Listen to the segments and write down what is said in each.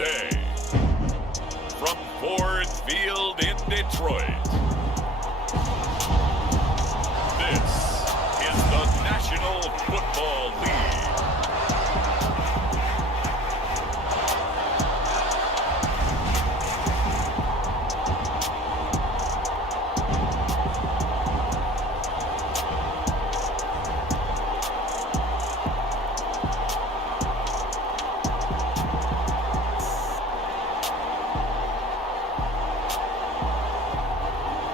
today, from Ford Field in Detroit, this is the National Football League.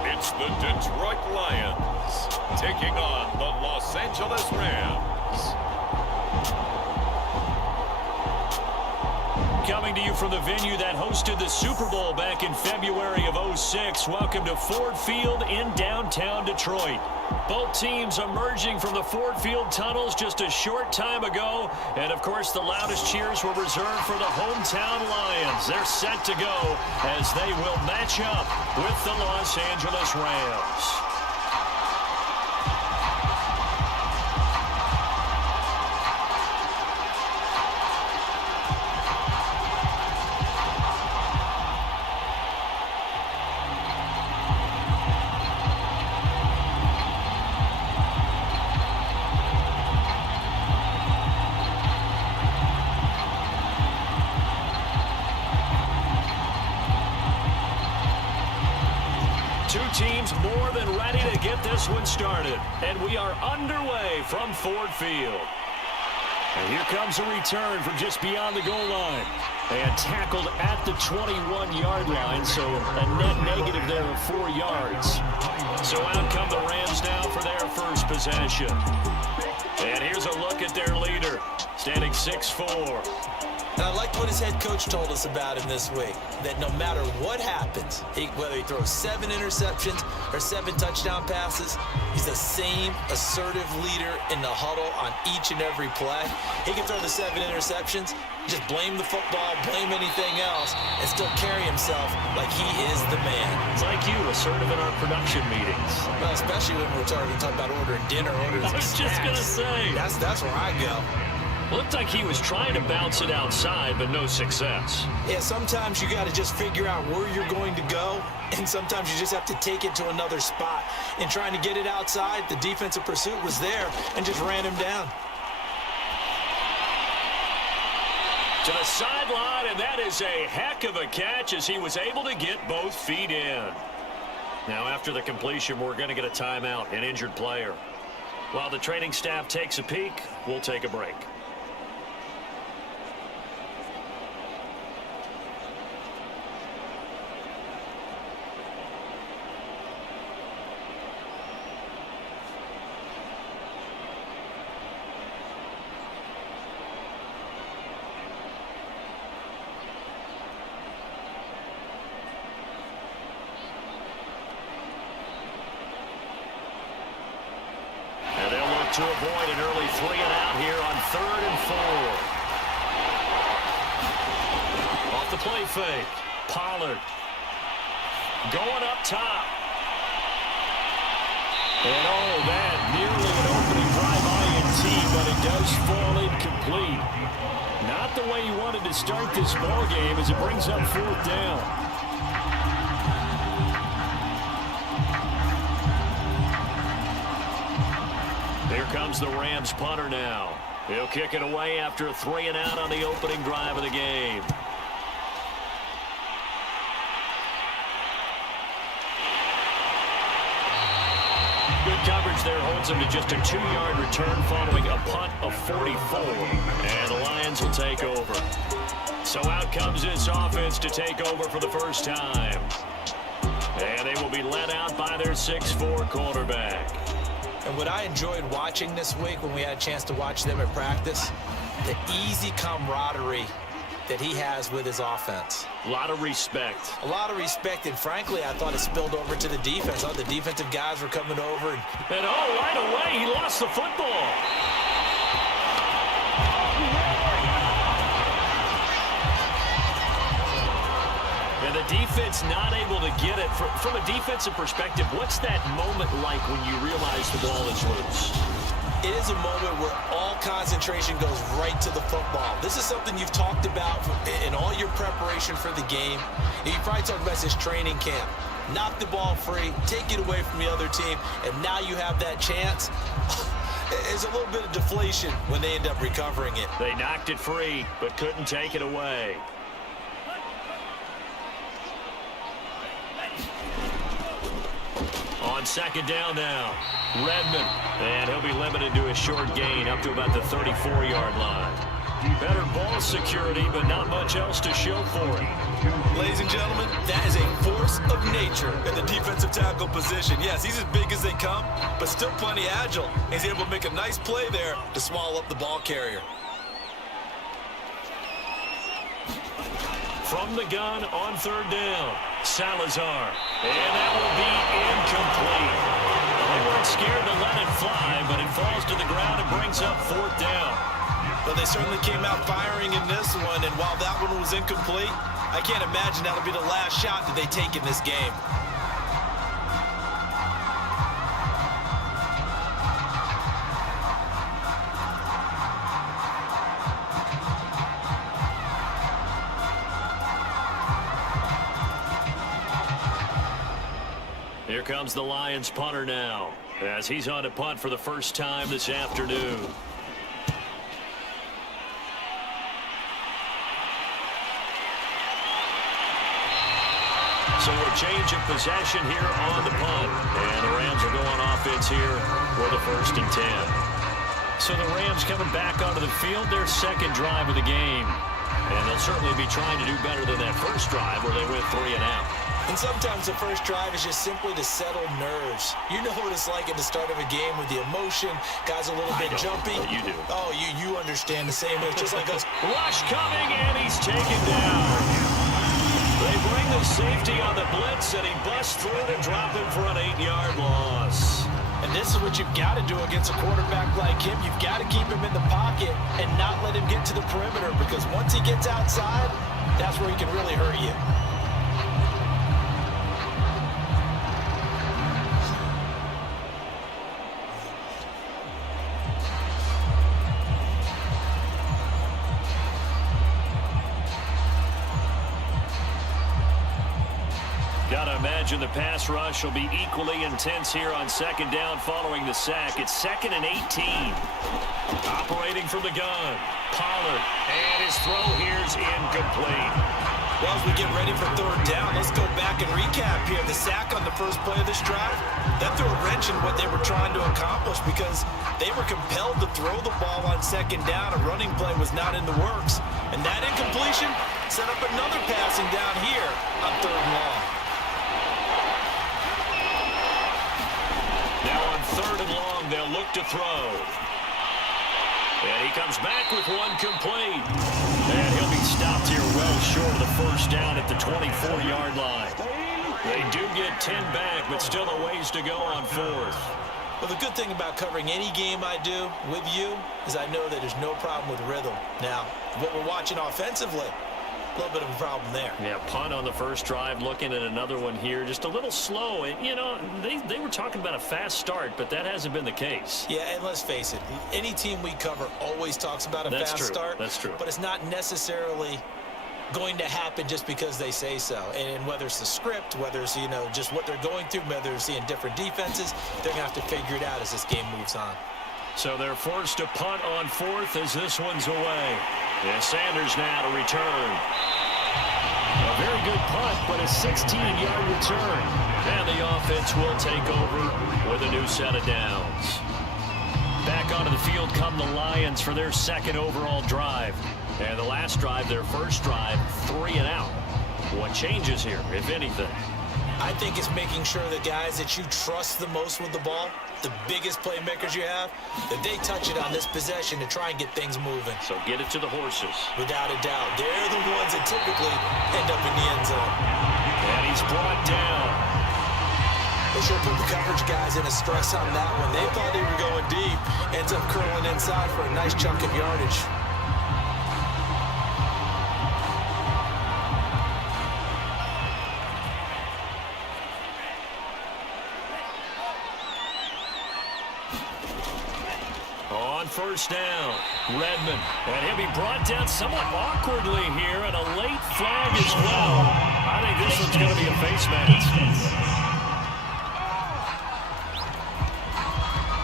It's the Detroit Lions taking on the Los Angeles Rams. Coming to you from the venue that hosted the Super Bowl back in February of '06. Welcome to Ford Field in downtown Detroit. Both teams emerging from the Ford Field tunnels just a short time ago. And, of course, the loudest cheers were reserved for the hometown Lions. They're set to go as they will match up with the Los Angeles Rams. Two teams more than ready to get this one started. And we are underway from Ford Field. And here comes a return from just beyond the goal line. And tackled at the 21-yard line, so a net negative there of 4 yards. So out come the Rams now for their first possession. And here's a look at their leader, standing 6'4". And I liked what his head coach told us about him this week, that no matter what happens, whether he throws 7 interceptions or 7 touchdown passes, he's the same assertive leader in the huddle on each and every play. He can throw the 7 interceptions, just blame the football, blame anything else, and still carry himself like he is the man. It's like you, assertive in our production meetings. Well, especially when we're talking about ordering dinner, ordering I was just going to say. That's where I go. Looked like he was trying to bounce it outside, but no success. Yeah, sometimes you got to just figure out where you're going to go, and sometimes you just have to take it to another spot. And trying to get it outside, the defensive pursuit was there and just ran him down. To the sideline, and that is a heck of a catch as he was able to get both feet in. Now, after the completion, we're going to get a timeout, an injured player. While the training staff takes a peek, we'll take a break. To avoid an early 3-and-out here on 3rd and 4. Off the play fake. Pollard. Going up top. And that nearly an opening drive INT, but it does fall incomplete. Not the way you wanted to start this ball game as it brings up 4th down. Here comes the Rams punter now. He'll kick it away after a 3-and-out on the opening drive of the game. Good coverage there holds him to just a 2-yard return following a punt of 44. And the Lions will take over. So out comes this offense to take over for the first time. And they will be led out by their 6'4" quarterback. And what I enjoyed watching this week when we had a chance to watch them at practice, the easy camaraderie that he has with his offense. A lot of respect. A lot of respect, and frankly, I thought it spilled over to the defense. I thought the defensive guys were coming over. And right away, he lost the football. And the defense not able to get it. From a defensive perspective, what's that moment like when you realize the ball is loose? it is a moment where all concentration goes right to the football. This is something you've talked about in all your preparation for the game. And you probably talked about this training camp. Knock the ball free, take it away from the other team, and now you have that chance. There's a little bit of deflation when they end up recovering it. They knocked it free, but couldn't take it away. On second down now, Redmond, and he'll be limited to a short gain up to about the 34-yard line. Better ball security, but not much else to show for it. Ladies and gentlemen, that is a force of nature in the defensive tackle position. Yes, he's as big as they come, but still plenty agile. He's able to make a nice play there to swallow up the ball carrier. From the gun on third down, Salazar. And that will be incomplete. They weren't scared to let it fly, but it falls to the ground and brings up fourth down. But they certainly came out firing in this one, and while that one was incomplete, I can't imagine that'll be the last shot that they take in this game. Here comes the Lions punter now, as he's on to punt for the first time this afternoon. So a change of possession here on the punt. And the Rams are going offense here for the 1st and 10. So the Rams coming back onto the field, their second drive of the game. And they'll certainly be trying to do better than that first drive where they went 3 and out. And sometimes the first drive is just simply to settle nerves. You know what it's like at the start of a game with the emotion. Guys a little bit jumpy. You do. Oh, you understand the same way. It's just like us. Rush coming, and he's taken down. They bring the safety on the blitz, and he busts through to drop him for an 8-yard loss. And this is what you've got to do against a quarterback like him. You've got to keep him in the pocket and not let him get to the perimeter, because once he gets outside, that's where he can really hurt you. Gotta imagine the pass rush will be equally intense here on second down following the sack. It's 2nd and 18. Operating from the gun, Pollard, and his throw here's incomplete. Well, as we get ready for third down, let's go back and recap here. The sack on the first play of this drive, that threw a wrench in what they were trying to accomplish, because they were compelled to throw the ball on second down. A running play was not in the works. And that incompletion set up another passing down here on third and long. Now on third and long, they'll look to throw. And he comes back with one complete. And he'll be stopped here well short of the first down at the 24-yard line. They do get 10 back, but still a ways to go on fourth. Well, the good thing about covering any game I do with you is I know that there's no problem with rhythm. Now, what we're watching offensively, a little bit of a problem there. Yeah, punt on the first drive, looking at another one here, just a little slow. And, you know, they were talking about a fast start, but that hasn't been the case. Yeah, and let's face it, any team we cover always talks about a fast start. That's true. But it's not necessarily going to happen just because they say so. And whether it's the script, whether it's, you know, just what they're going through, whether they're seeing different defenses, they're going to have to figure it out as this game moves on. So they're forced to punt on fourth as this one's away. And Sanders now to return. A very good punt, but a 16-yard return. And the offense will take over with a new set of downs. Back onto the field come the Lions for their second overall drive. And the last drive, their first drive, 3 and out. What changes here, if anything? I think it's making sure the guys that you trust the most with the ball, the biggest playmakers you have, that they touch it on this possession to try and get things moving. So get it to the horses. Without a doubt. They're the ones that typically end up in the end zone. And he's brought down. They sure put the coverage guys in a stress on that one. They thought they were going deep. Ends up curling inside for a nice chunk of yardage. first down. Redmond, and he'll be brought down somewhat awkwardly here, and a late flag as well. I think this one's going to be a face mask.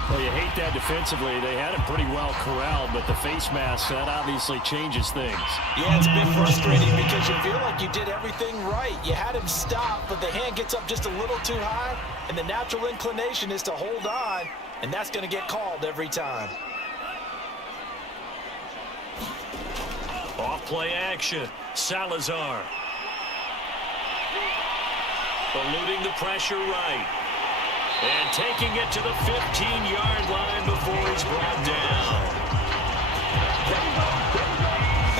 Well, you hate that defensively. They had it pretty well corralled, but the face mask, that obviously changes things. Yeah, it's a bit frustrating because you feel like you did everything right. You had him stop, but the hand gets up just a little too high, and the natural inclination is to hold on, and that's going to get called every time. Off play action. Salazar. Eluding the pressure right. And taking it to the 15-yard line before he's brought down.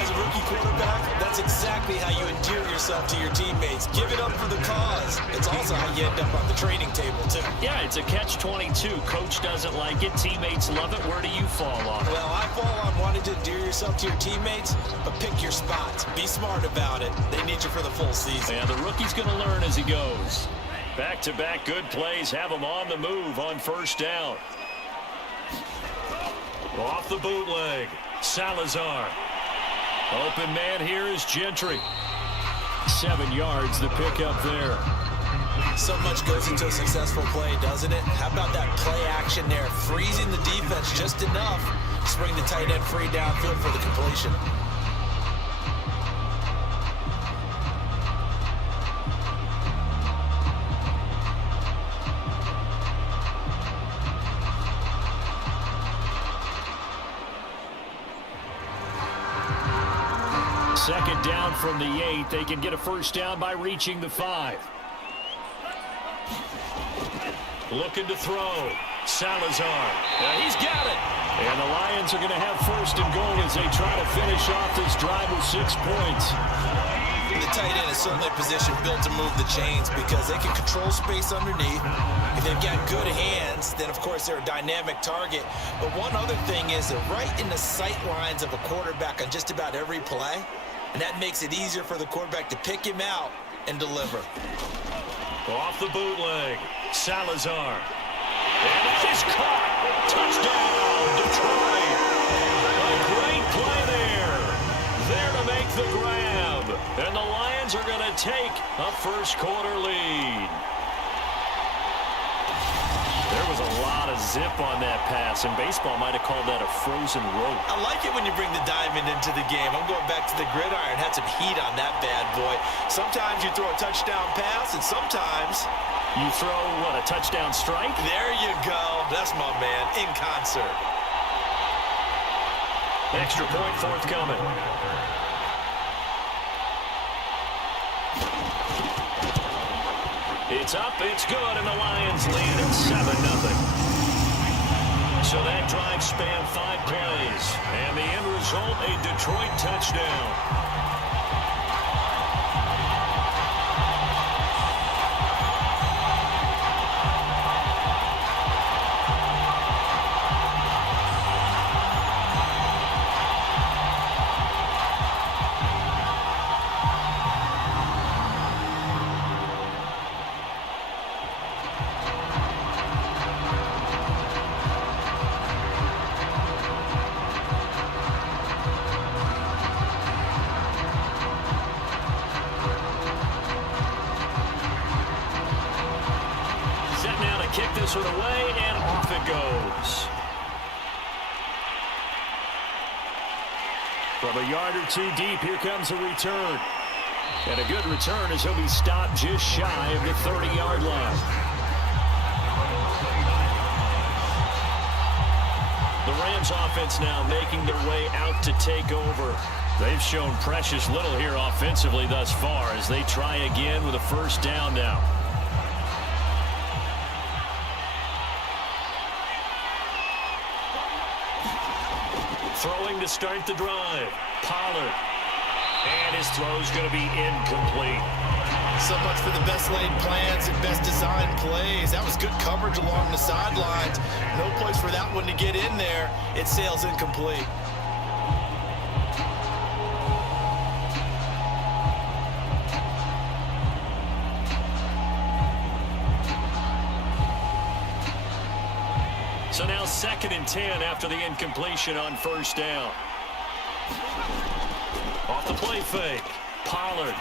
As a rookie quarterback, that's exactly how you endear yourself to your teammates. Give it up for the cause. It's also how you end up on the training table, too. Yeah, it's a catch-22. Coach doesn't like it. Teammates love it. Where do you fall on it? Well, I fall on wanting to endear yourself to your teammates, but pick your spots. Be smart about it. They need you for the full season. And the rookie's going to learn as he goes. Back-to-back good plays have him on the move on first down. Off the bootleg. Salazar. Open man here is Gentry. 7 yards the pickup there. So much goes into a successful play, doesn't it? How about that play action there? Freezing the defense just enough to bring the tight end free downfield for the completion. Second down from the 8. They can get a first down by reaching the 5. Looking to throw. Salazar. He's got it. And the Lions are going to have first and goal as they try to finish off this drive with 6 points. The tight end is certainly a position built to move the chains because they can control space underneath. If they've got good hands, then of course they're a dynamic target. But one other thing is they're right in the sight lines of a quarterback on just about every play. And that makes it easier for the quarterback to pick him out and deliver. Off the bootleg. Salazar. And that is caught. Touchdown, Detroit. A great play there. There to make the grab. And the Lions are going to take a first quarter lead. There was a lot of zip on that pass, and baseball might have called that a frozen rope. I like it when you bring the diamond into the game. I'm going back to the gridiron. Had some heat on that bad boy. Sometimes you throw a touchdown pass, and sometimes you throw, what, a touchdown strike? There you go. That's my man, in concert. Extra point forthcoming. It's up, it's good, and the Lions lead at 7-0. So that drive spanned 5 plays, and the end result, a Detroit touchdown. This one away, and off it goes. From a yard or 2 deep, here comes a return. And a good return as he'll be stopped just shy of the 30-yard line. The Rams offense now making their way out to take over. They've shown precious little here offensively thus far as they try again with a first down now. Throwing to start the drive. Pollard. And his throw's going to be incomplete. So much for the best laid plans and best designed plays. That was good coverage along the sidelines. No place for that one to get in there. It sails incomplete. So now 2nd and 10 after the incompletion on first down. Off the play fake. Pollard.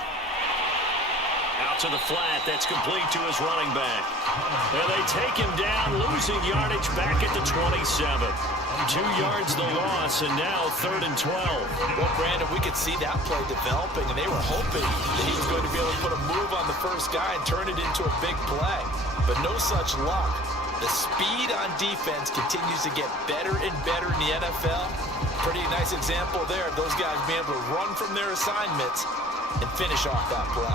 Out to the flat. That's complete to his running back. And they take him down, losing yardage back at the 27. 2 yards the loss, and now 3rd and 12. Well, Brandon, we could see that play developing, and they were hoping that he was going to be able to put a move on the first guy and turn it into a big play. But no such luck. The speed on defense continues to get better and better in the NFL. Pretty nice example there of those guys being able to run from their assignments and finish off that play.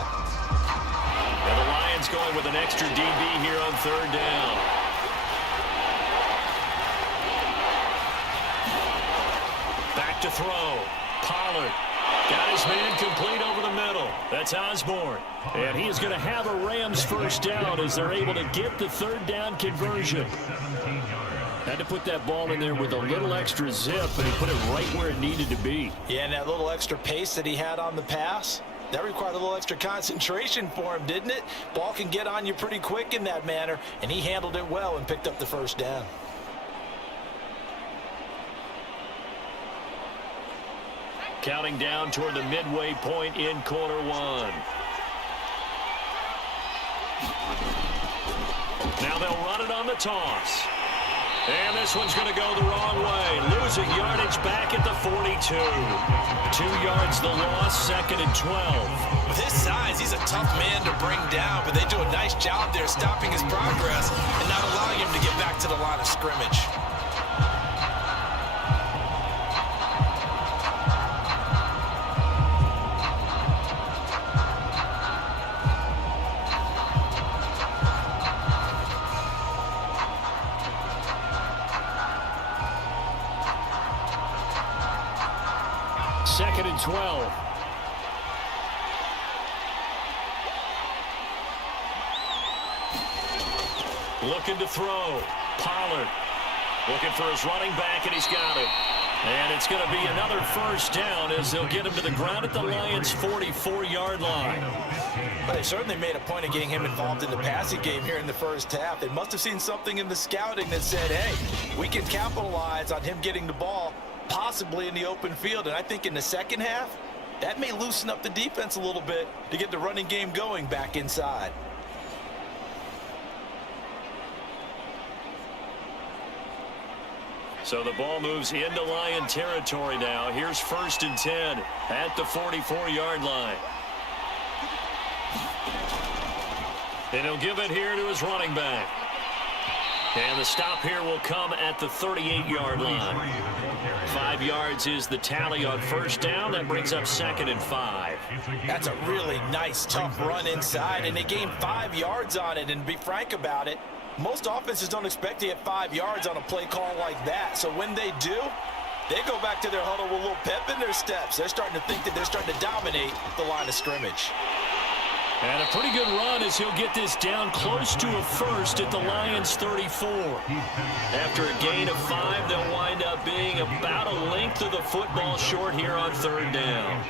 And the Lions going with an extra DB here on 3rd down. Back to throw. Pollard got his man complete over the middle. That's Osborne. And he is going to have a Rams first down as they're able to get the 3rd down conversion. Had to put that ball in there with a little extra zip, and he put it right where it needed to be. Yeah, and that little extra pace that he had on the pass, that required a little extra concentration for him, didn't it? Ball can get on you pretty quick in that manner, and he handled it well and picked up the first down. Counting down toward the midway point in quarter 1. Now they'll run it on the toss. And this one's going to go the wrong way. Losing yardage back at the 42. 2 yards the loss, 2nd and 12. With his size, he's a tough man to bring down, but they do a nice job there stopping his progress and not allowing him to get back to the line of scrimmage. Second and 12. Looking to throw. Pollard looking for his running back, and he's got it. And it's going to be another first down as they'll get him to the ground at the Lions' 44-yard line. But they certainly made a point of getting him involved in the passing game here in the first half. They must have seen something in the scouting that said, hey, we can capitalize on him getting the ball possibly in the open field. And I think in the second half, that may loosen up the defense a little bit to get the running game going back inside. So the ball moves into Lion territory now. Here's 1st and 10 at the 44-yard line. And he'll give it here to his running back. And the stop here will come at the 38-yard line. 5 yards is the tally on first down. That brings up 2nd and 5. That's a really nice, tough run inside, and they gained 5 yards on it. And to be frank about it, most offenses don't expect to get 5 yards on a play call like that. So when they do, they go back to their huddle with a little pep in their steps. They're starting to think that they're starting to dominate the line of scrimmage. And a pretty good run as he'll get this down close to a first at the Lions' 34. After a gain of 5, they'll wind up being about a length of the football short here on 3rd down.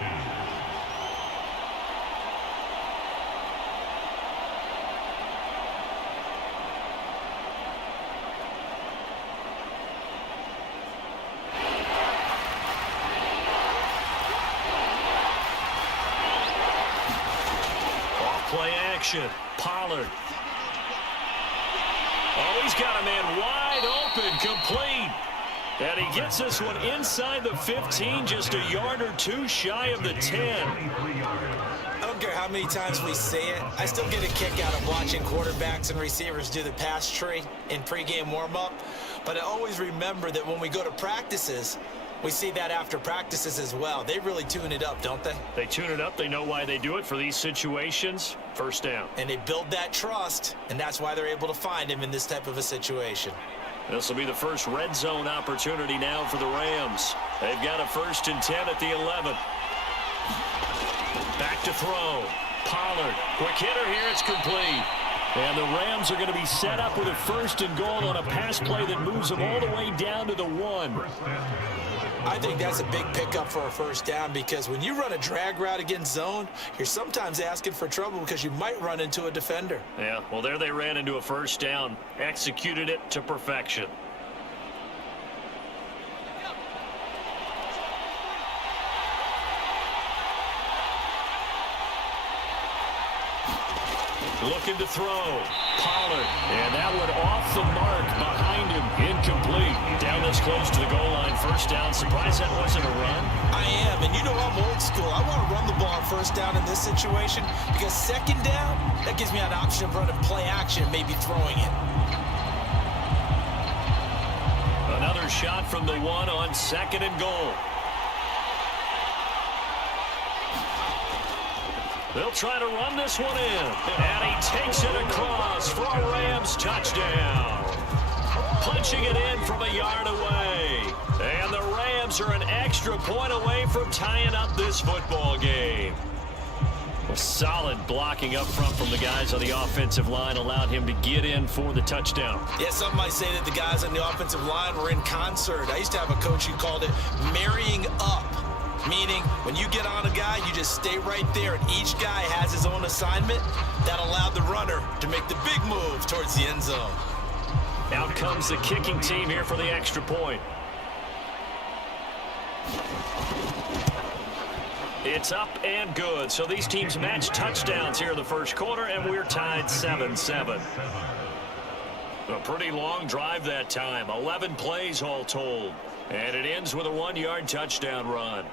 Play action. Pollard. Oh, he's got a man wide open, complete. And he gets this one inside the 15, just a yard or two shy of the 10. I don't care how many times we say it, I still get a kick out of watching quarterbacks and receivers do the pass tree in pregame warm-up. But I always remember that when we go to practices, we see that after practices as well. They really tune it up, don't they? They tune it up. They know why they do it for these situations. First down. And they build that trust, and that's why they're able to find him in this type of a situation. This will be the first red zone opportunity now for the Rams. They've got a 1st and 10 at the 11. Back to throw. Pollard. Quick hitter here. It's complete. And the Rams are going to be set up with a 1st and goal on a pass play that moves them all the way down to the 1. I think that's a big pickup for a first down, because when you run a drag route against zone, you're sometimes asking for trouble because you might run into a defender. Yeah, well, there they ran into a first down, executed it to perfection. Looking to throw. Pollard. And that one off the mark behind him. Incomplete. Down this close to the goal line. First down. Surprised that wasn't a run. I am. And you know I'm old school. I want to run the ball on first down in this situation because second down, that gives me an option of running play action and maybe throwing it. Another shot from the one on second and goal. They'll try to run this one in. And he takes it across for a Rams touchdown. Punching it in from a yard away. And the Rams are an extra point away from tying up this football game. Well, solid blocking up front from the guys on the offensive line allowed him to get in for the touchdown. Yeah, some might say that the guys on the offensive line were in concert. I used to have a coach who called it marrying up. Meaning, when you get on a guy, you just stay right there, and each guy has his own assignment. That allowed the runner to make the big move towards the end zone. Out comes the kicking team here for the extra point. It's up and good. So these teams match touchdowns here in the first quarter, and we're tied 7-7. A pretty long drive that time. 11 plays all told. And it ends with a 1-yard touchdown run.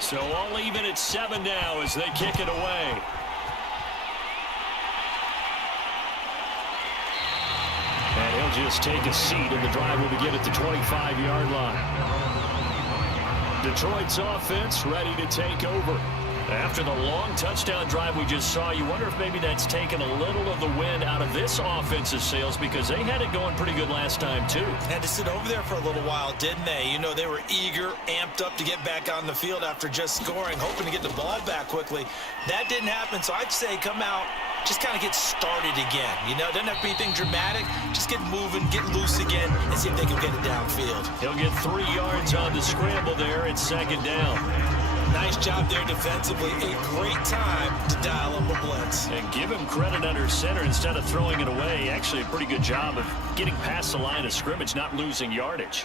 So all even at 7 now as they kick it away. And he'll just take a seat, and the drive will begin at the 25-yard line. Detroit's offense ready to take over. After the long touchdown drive we just saw, you wonder if maybe that's taken a little of the wind out of this offense's sails because they had it going pretty good last time too. Had to sit over there for a little while, didn't they? You know, they were eager, amped up to get back on the field after just scoring, hoping to get the ball back quickly. That didn't happen, so I'd say come out, just kind of get started again. You know, it doesn't have to be anything dramatic. Just get moving, get loose again, and see if they can get it downfield. He'll get 3 yards on the scramble there. It's second down. Nice job there defensively. A great time to dial up a blitz. And give him credit under center instead of throwing it away. Actually a pretty good job of getting past the line of scrimmage, not losing yardage.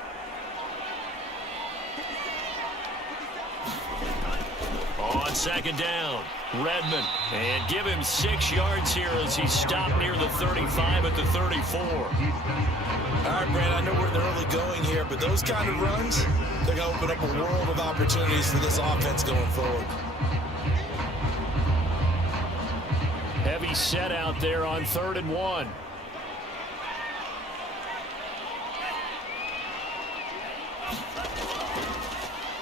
On second down, Redmond. And give him 6 yards here as he stopped near the 35 at the 34. All right, Brad, I know we're in the early going here, but those kind of runs, they're going to open up a world of opportunities for this offense going forward. Heavy set out there on 3rd and 1.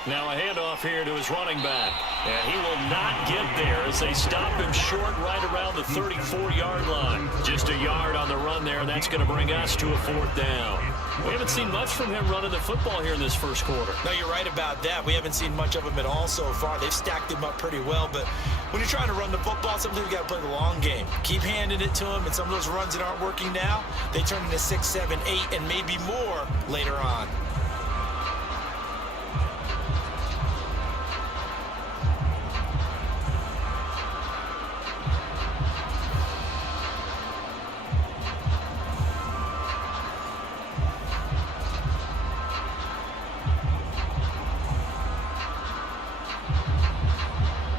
Now a handoff here to his running back. And he will not get there as they stop him short right around the 34-yard line. Just a yard on the run there, and that's going to bring us to a 4th down. We haven't seen much from him running the football here in this first quarter. No, you're right about that. We haven't seen much of him at all so far. They've stacked him up pretty well, but when you're trying to run the football, sometimes you got to play the long game. Keep handing it to him, and some of those runs that aren't working now, they turn into 6, 7, 8, and maybe more later on.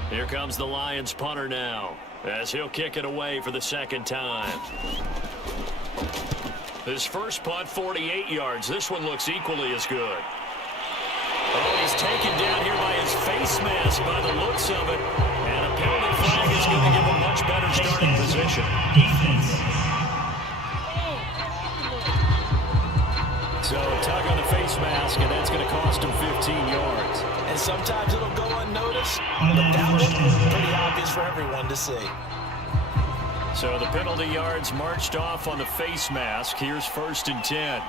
Here comes the Lions punter now as he'll kick it away for the 2nd time. His first punt, 48 yards. This one looks equally as good. Oh, he's taken down here by his face mask by the looks of it. And a penalty flag is going to give a much better starting position. So tug on the face mask, and that's going to cost him 15 yards. And sometimes it'll go unnoticed, but that one, pretty obvious for everyone to see. So the penalty yards marched off on the face mask. Here's 1st and 10.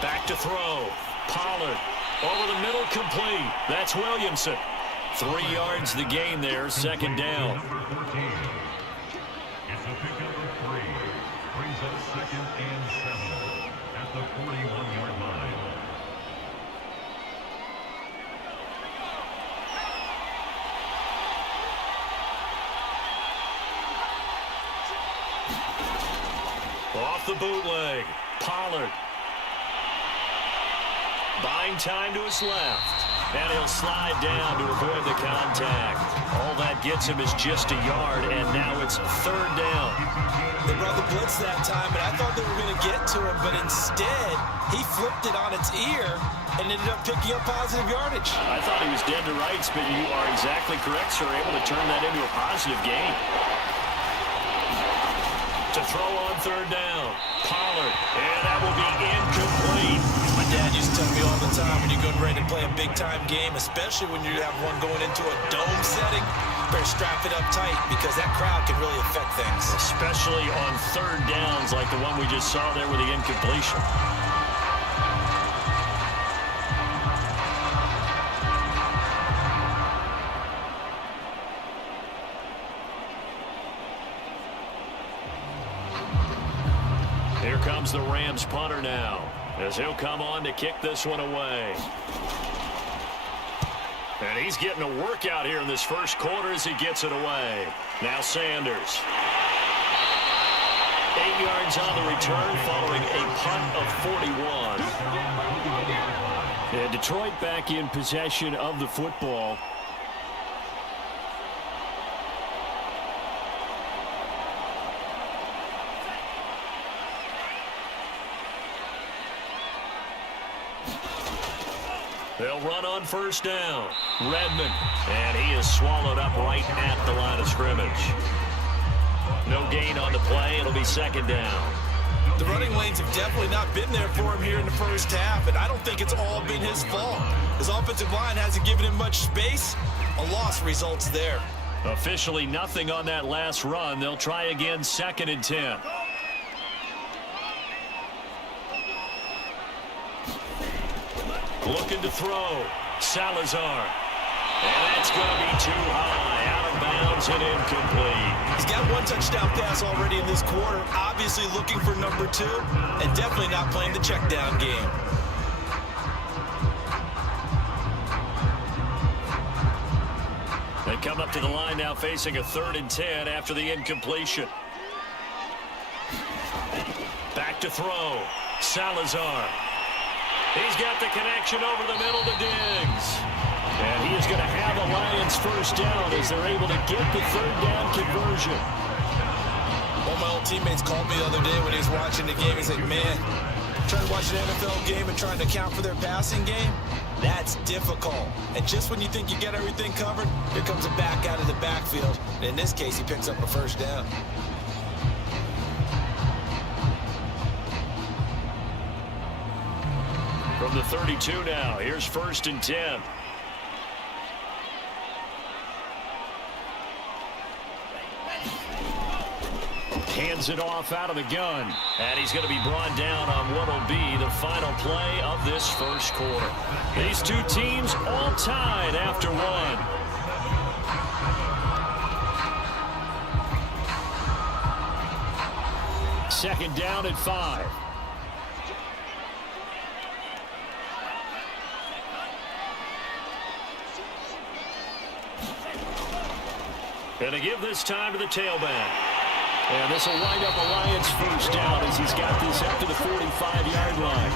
Back to throw. Pollard over the middle, complete. That's Williamson. 3 yards the gain there, 2nd down. 41-yard line. Off the bootleg, Pollard. Buying time to his left. And he'll slide down to avoid the contact. All that gets him is just a yard, and now it's third down. They brought the blitz that time, and I thought they were going to get to him, but instead, he flipped it on its ear and ended up picking up positive yardage. I thought he was dead to rights, but you are exactly correct, sir. Able to turn that into a positive gain. To throw on third down, Pollard, and that will be incomplete. My dad used to tell me all the time, when you're getting ready to play a big-time game, especially when you have one going into a dome setting, better strap it up tight because that crowd can really affect things. Especially on third downs like the one we just saw there with the incompletion. Here comes the Rams punter now, as he'll come on to kick this one away. And he's getting a workout here in this first quarter as he gets it away. Now Sanders. 8 yards on the return following a punt of 41. And Detroit back in possession of the football. They'll run on first down. Redmond. And he is swallowed up right at the line of scrimmage. No gain on the play. It'll be second down. The running lanes have definitely not been there for him here in the first half, and I don't think it's all been his fault. His offensive line hasn't given him much space. A loss results there. Officially nothing on that last run. They'll try again, 2nd and 10. Looking to throw. Salazar. And that's going to be too high. Out of bounds and incomplete. He's got one touchdown pass already in this quarter. Obviously looking for number 2. And definitely not playing the check down game. They come up to the line now facing a 3rd and 10 after the incompletion. Back to throw. Salazar. He's got the connection over the middle to Diggs. And he is going to have a Lions first down as they're able to get the 3rd down conversion. One of my old teammates called me the other day when he was watching the game. He's like, man, trying to watch an NFL game and trying to account for their passing game, that's difficult. And just when you think you get everything covered, here comes a back out of the backfield. And in this case, he picks up a first down. From the 32 now, here's 1st and 10. Hands it off out of the gun. And he's going to be brought down on what will be the final play of this first quarter. These two teams all tied after one. Second down at 5. And to give this time to the tailback. And this will wind up a Lions first down as he's got this up to the 45-yard line.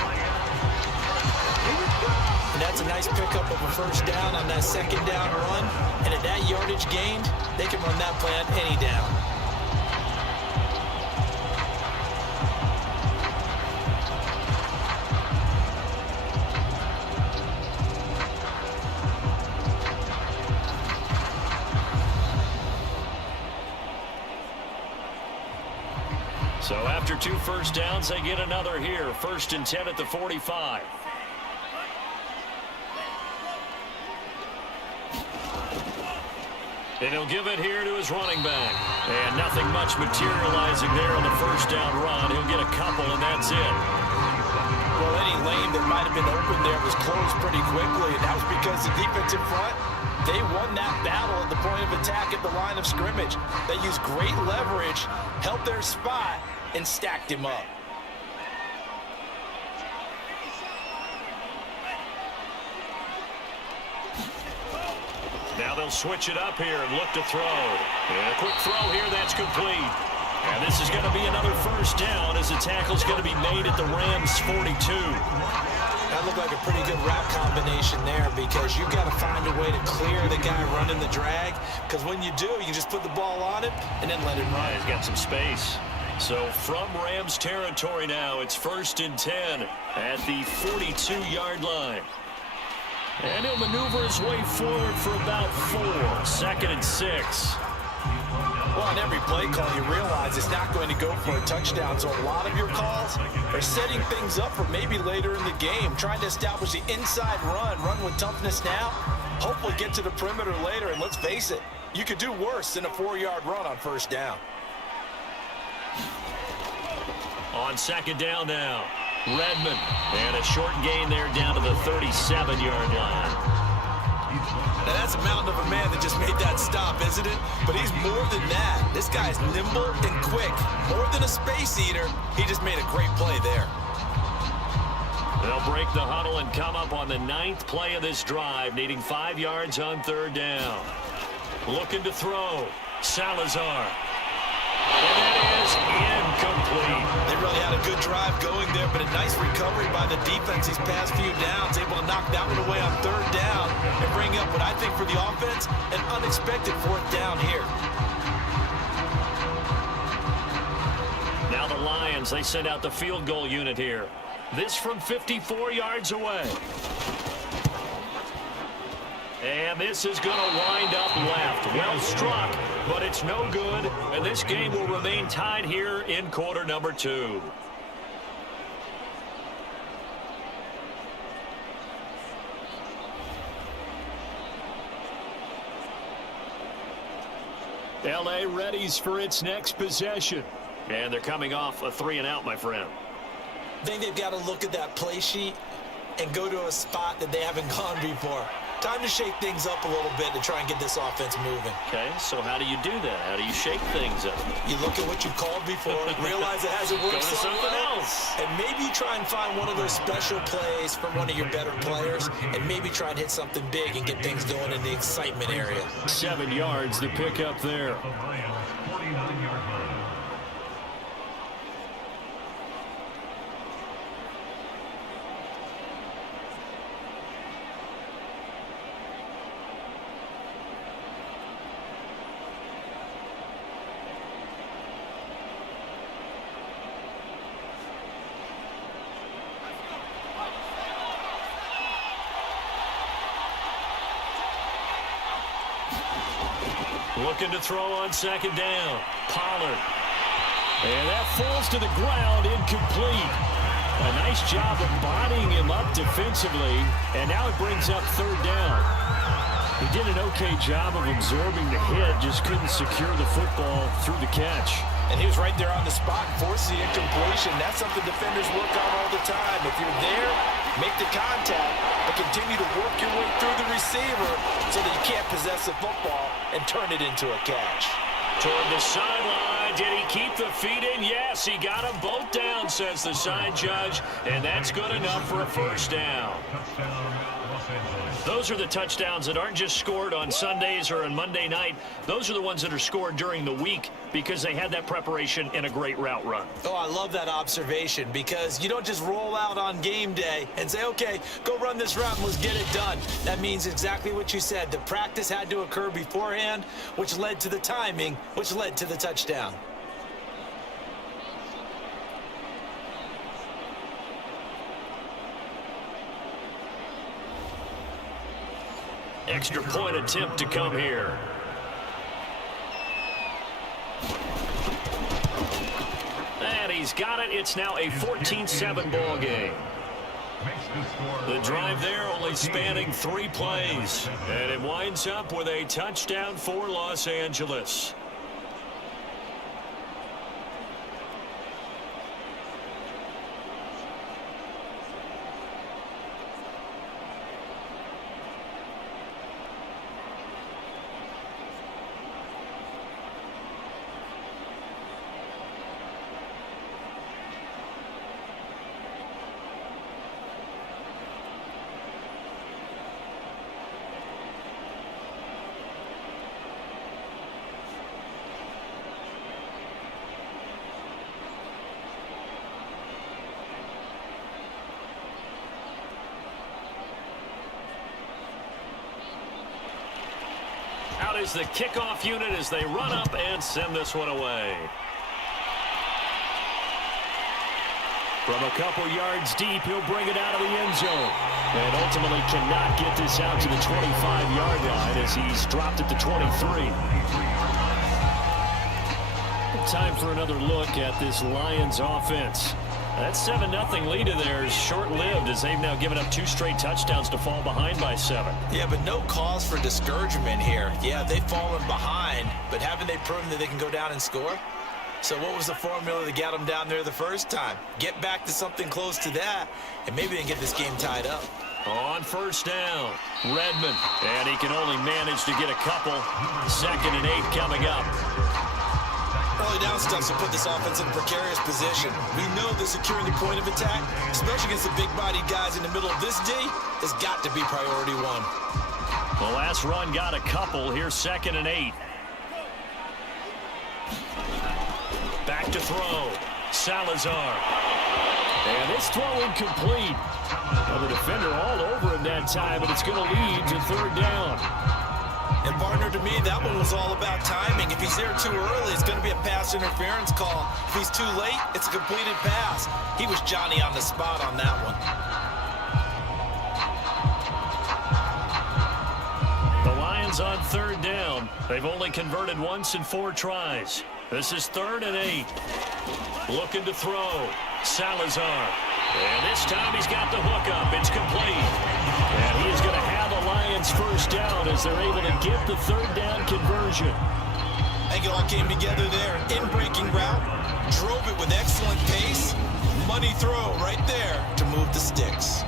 And that's a nice pickup of a first down on that second down run. And at that yardage gained, they can run that play on any down. So after 2 first downs, they get another here. 1st and 10 at the 45. And he'll give it here to his running back. And nothing much materializing there on the first down run. He'll get a couple, and that's it. Well, any lane that might have been open there was closed pretty quickly, and that was because the defensive front, they won that battle at the point of attack at the line of scrimmage. They used great leverage, held their spot, and stacked him up. Now they'll switch it up here and look to throw. And a quick throw here, that's complete. And this is going to be another first down as the tackle's going to be made at the Rams' 42. That looked like a pretty good route combination there because you've got to find a way to clear the guy running the drag, because when you do, you can just put the ball on him and then let him run. Yeah, he's got some space. So from Rams territory now, it's 1st and 10 at the 42-yard line. And he'll maneuver his way forward for about 4. 2nd and 6. Well, on every play call, you realize it's not going to go for a touchdown. So a lot of your calls are setting things up for maybe later in the game, trying to establish the inside run with toughness now, hopefully get to the perimeter later. And let's face it, you could do worse than a 4-yard run on 1st down. On 2nd down now, Redmond. And a short gain there down to the 37-yard line. Now that's a mountain of a man that just made that stop, isn't it? But he's more than that. This guy's nimble and quick. More than a space eater, he just made a great play there. They'll break the huddle and come up on the 9th play of this drive, needing 5 yards on 3rd down. Looking to throw. Salazar. And that is incomplete. They really had a good drive going there, but a nice recovery by the defense these past few downs, able to knock that one away on 3rd down and bring up what I think for the offense, an unexpected 4th down here. Now the Lions, they send out the field goal unit here. This from 54 yards away. And this is going to wind up left. Well struck, but it's no good. And this game will remain tied here in quarter number 2. L.A. readies for its next possession. And they're coming off a 3-and-out, my friend. I think they've got to look at that play sheet and go to a spot that they haven't gone before. Time to shake things up a little bit to try and get this offense moving. Okay, so how do you do that? How do you shake things up? You look at what you called before, realize it hasn't worked Go to something else. and maybe try and find one of those special plays from one of your better players, and maybe try and hit something big and get things going in the excitement area. 7 yards, the pickup there. Looking to throw on 2nd down. Pollard. And that falls to the ground, incomplete. A nice job of bodying him up defensively. And now it brings up 3rd down. He did an okay job of absorbing the hit, just couldn't secure the football through the catch. And he was right there on the spot, forcing the incompletion. That's something defenders work on all the time. If you're there, make the contact, but continue to work your way through the receiver so that you can't possess the football and turn it into a catch. Toward the sideline. Did he keep the feet in? Yes, he got them both down, says the side judge. And that's good enough for a 1st down. Those are the touchdowns that aren't just scored on Sundays or on Monday night. Those are the ones that are scored during the week because they had that preparation in a great route run. Oh, I love that observation because you don't just roll out on game day and say, okay, go run this route and let's get it done. That means exactly what you said. The practice had to occur beforehand, which led to the timing, which led to the touchdown. Extra point attempt to come here. And he's got it. It's now a 14-7 ball game. The drive there only spanning 3 plays. And it winds up with a touchdown for Los Angeles. is the kickoff unit as they run up and send this one away. From a couple yards deep, he'll bring it out of the end zone. And ultimately cannot get this out to the 25-yard line as he's dropped it to 23. Time for another look at this Lions offense. That 7-0 lead of theirs short-lived as they've now given up 2 straight touchdowns to fall behind by 7. Yeah, but no cause for discouragement here. Yeah, they've fallen behind, but haven't they proven that they can go down and score? So what was the formula that got them down there the first time? Get back to something close to that, and maybe they can get this game tied up. On first down, Redmond, and he can only manage to get a couple. 2nd and 8 coming up. Early down stuff will put this offense in a precarious position. We know that securing the point of attack, especially against the big-bodied guys in the middle of this D, has got to be priority 1. The last run got a couple. Here's 2nd and 8. Back to throw. Salazar. And this throw incomplete. Well, the defender all over him that time, and it's going to lead to 3rd down. And partner, to me, that one was all about timing. If he's there too early, it's going to be a pass interference call. If he's too late, it's a completed pass. He was Johnny on the spot on that one. The Lions on 3rd down. They've only converted once in 4 tries. This is 3rd and 8. Looking to throw. Salazar. And this time he's got the hook up. It's complete. And he is going to have a Lions first down as they're able to get the 3rd down conversion. I think it all came together there. In-breaking route. Drove it with excellent pace. Money throw right there to move the sticks.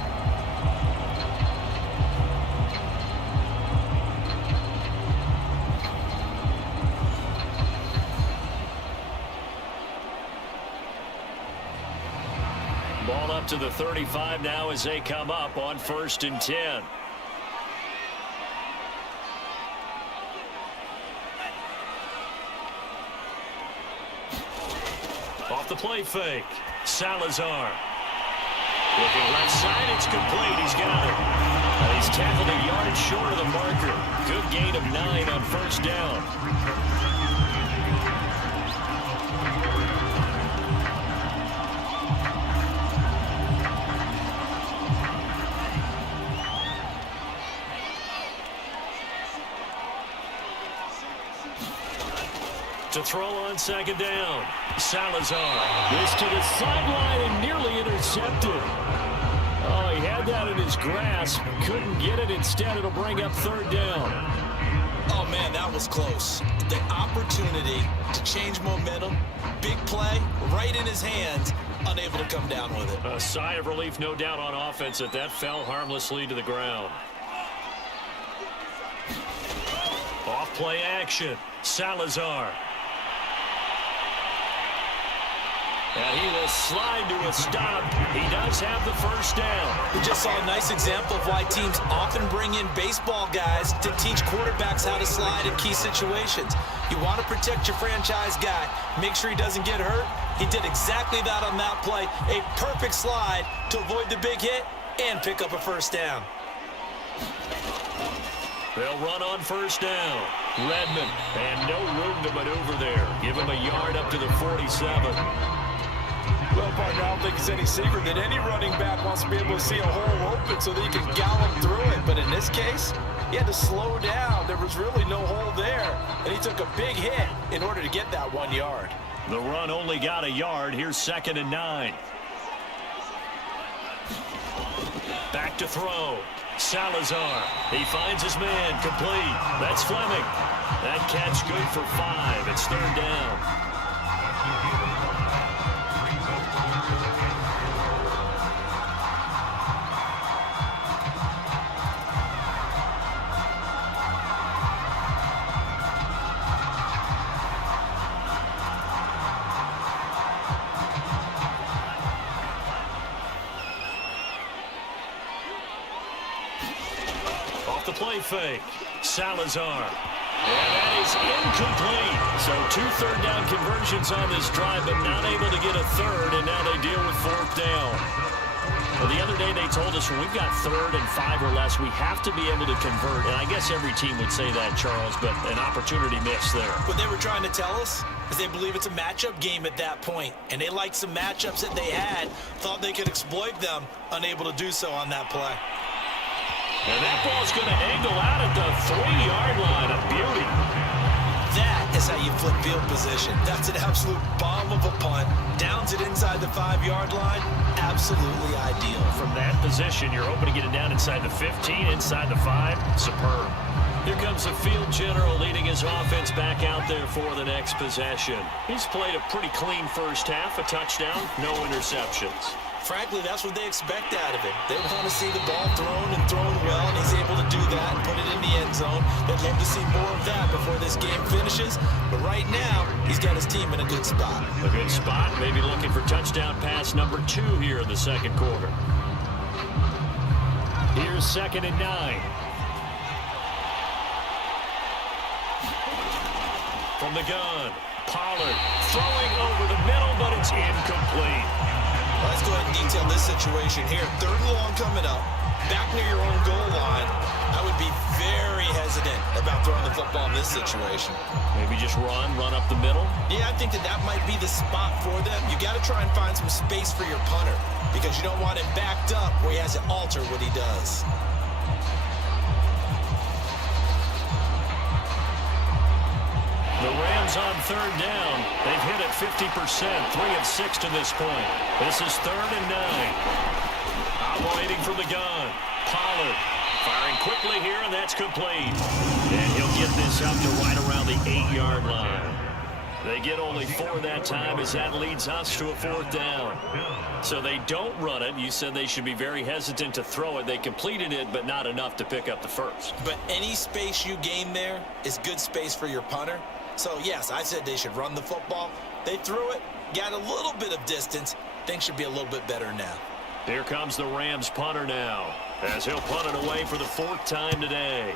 Ball up to the 35 now as they come up on 1st and 10. Off the play fake. Salazar. Looking left side, it's complete. He's got it. And he's tackled a yard short of the marker. Good gain of 9 on 1st down. To throw on 2nd down. Salazar. This to the sideline and nearly intercepted. Oh, he had that in his grasp. Couldn't get it. Instead, it'll bring up 3rd down. Oh, man, that was close. The opportunity to change momentum, big play, right in his hands, unable to come down with it. A sigh of relief, no doubt, on offense that fell harmlessly to the ground. Off play action. Salazar. And he will slide to a stop. He does have the first down. We just saw a nice example of why teams often bring in baseball guys to teach quarterbacks how to slide in key situations. You want to protect your franchise guy. Make sure he doesn't get hurt. He did exactly that on that play. A perfect slide to avoid the big hit and pick up a first down. They'll run on 1st down. Redmond, and no room to maneuver there. Give him a yard up to the 47. Well, partner, I don't think it's any secret that any running back wants to be able to see a hole open so that he can gallop through it. But in this case, he had to slow down. There was really no hole there, and he took a big hit in order to get that 1 yard. The run only got a yard. Here's 2nd and 9. Back to throw. Salazar. He finds his man. Complete. That's Fleming. That catch good for 5. It's 3rd down. The play fake. Salazar. And that is incomplete. So 2 third down conversions on this drive, but not able to get a 3rd, and now they deal with 4th down. Well, the other day they told us when we've got 3rd and 5 or less, we have to be able to convert. And I guess every team would say that, Charles, but an opportunity missed there. What they were trying to tell us is they believe it's a matchup game at that point. And they liked some matchups that they had, thought they could exploit them, unable to do so on that play. And that ball's going to angle out at the 3-yard line. A beauty. That is how you flip field position. That's an absolute bomb of a punt. Downs it inside the 5-yard line. Absolutely ideal. From that position, you're hoping to get it down inside the 15, inside the 5. Superb. Here comes the field general leading his offense back out there for the next possession. He's played a pretty clean first half, a touchdown, no interceptions. Frankly, that's what they expect out of him. They want to see the ball thrown and thrown well, and he's able to do that and put it in the end zone. They'd love to see more of that before this game finishes. But right now, he's got his team in a good spot. A good spot, maybe looking for touchdown pass number 2 here in the second quarter. Here's 2nd and 9. From the gun, Pollard throwing over the middle, but it's incomplete. Let's go ahead and detail this situation here. 3rd and long coming up, back near your own goal line. I would be very hesitant about throwing the football in this situation. Maybe just run up the middle? Yeah, I think that might be the spot for them. You got to try and find some space for your punter because you don't want him backed up where he has to alter what he does. The Rams on 3rd down. They've hit it 50%, 3 of 6 to this point. This is 3rd and 9. Operating from the gun. Pollard firing quickly here, and that's complete. And he'll get this up to right around the 8-yard line. They get only 4 that time as that leads us to a 4th down. So they don't run it. You said they should be very hesitant to throw it. They completed it, but not enough to pick up the first. But any space you gain there is good space for your punter. So, yes, I said they should run the football. They threw it, got a little bit of distance. Things should be a little bit better now. Here comes the Rams punter now, as he'll punt it away for the 4th time today.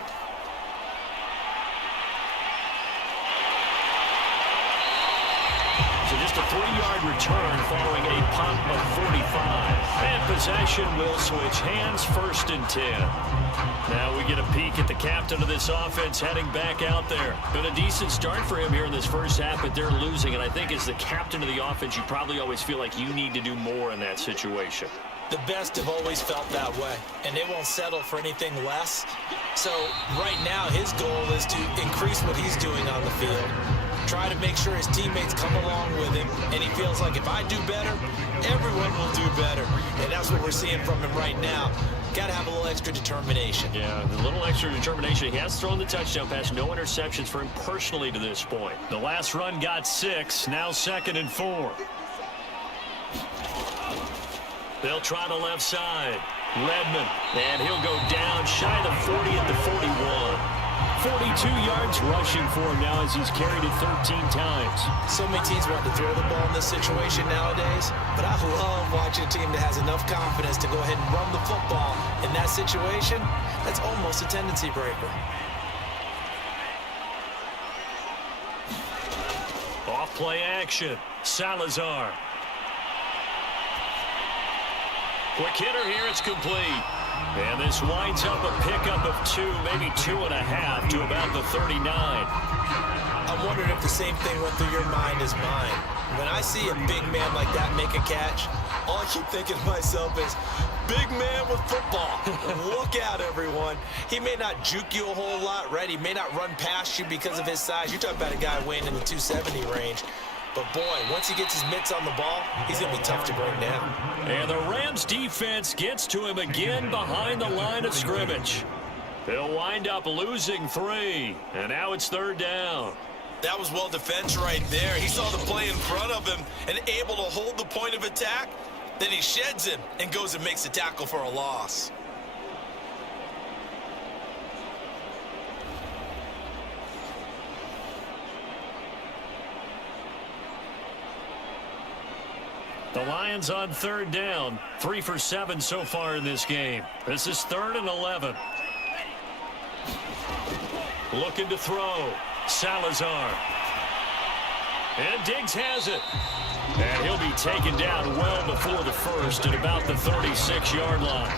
So just a 3-yard return following a punt of 45. And possession will switch hands, 1st and 10. Now we get a peek at the captain of this offense heading back out there. Been a decent start for him here in this first half, but they're losing. And I think as the captain of the offense, you probably always feel like you need to do more in that situation. The best have always felt that way, and they won't settle for anything less. So right now his goal is to increase what he's doing on the field. Try to make sure his teammates come along with him, and he feels like if I do better, everyone will do better. And that's what we're seeing from him right now. Got to have a little extra determination. Yeah, a little extra determination. He has thrown the touchdown pass. No interceptions for him personally to this point. The last run got 6. Now 2nd and 4. They'll try the left side. Redmond. And he'll go down shy of the 40 at the 41. 42 yards rushing for him now as he's carried it 13 times. So many teams want to throw the ball in this situation nowadays, but I love watching a team that has enough confidence to go ahead and run the football in that situation. That's almost a tendency breaker. Off play action. Salazar. Quick hitter here, it's complete. And this winds up a pickup of 2, maybe 2.5 to about the 39. I'm wondering if the same thing went through your mind as mine. When I see a big man like that make a catch, all I keep thinking to myself is, big man with football. Look out, everyone. He may not juke you a whole lot, right? He may not run past you because of his size. You're talking about a guy weighing in the 270 range. But, boy, once he gets his mitts on the ball, he's going to be tough to bring down. And the Rams defense gets to him again behind the line of scrimmage. He'll wind up losing 3, and now it's 3rd down. That was well defense right there. He saw the play in front of him and able to hold the point of attack. Then he sheds him and goes and makes a tackle for a loss. The Lions on 3rd down, 3 for 7 so far in this game. This is 3rd and 11. Looking to throw. Salazar. And Diggs has it. And he'll be taken down well before the first at about the 36-yard line.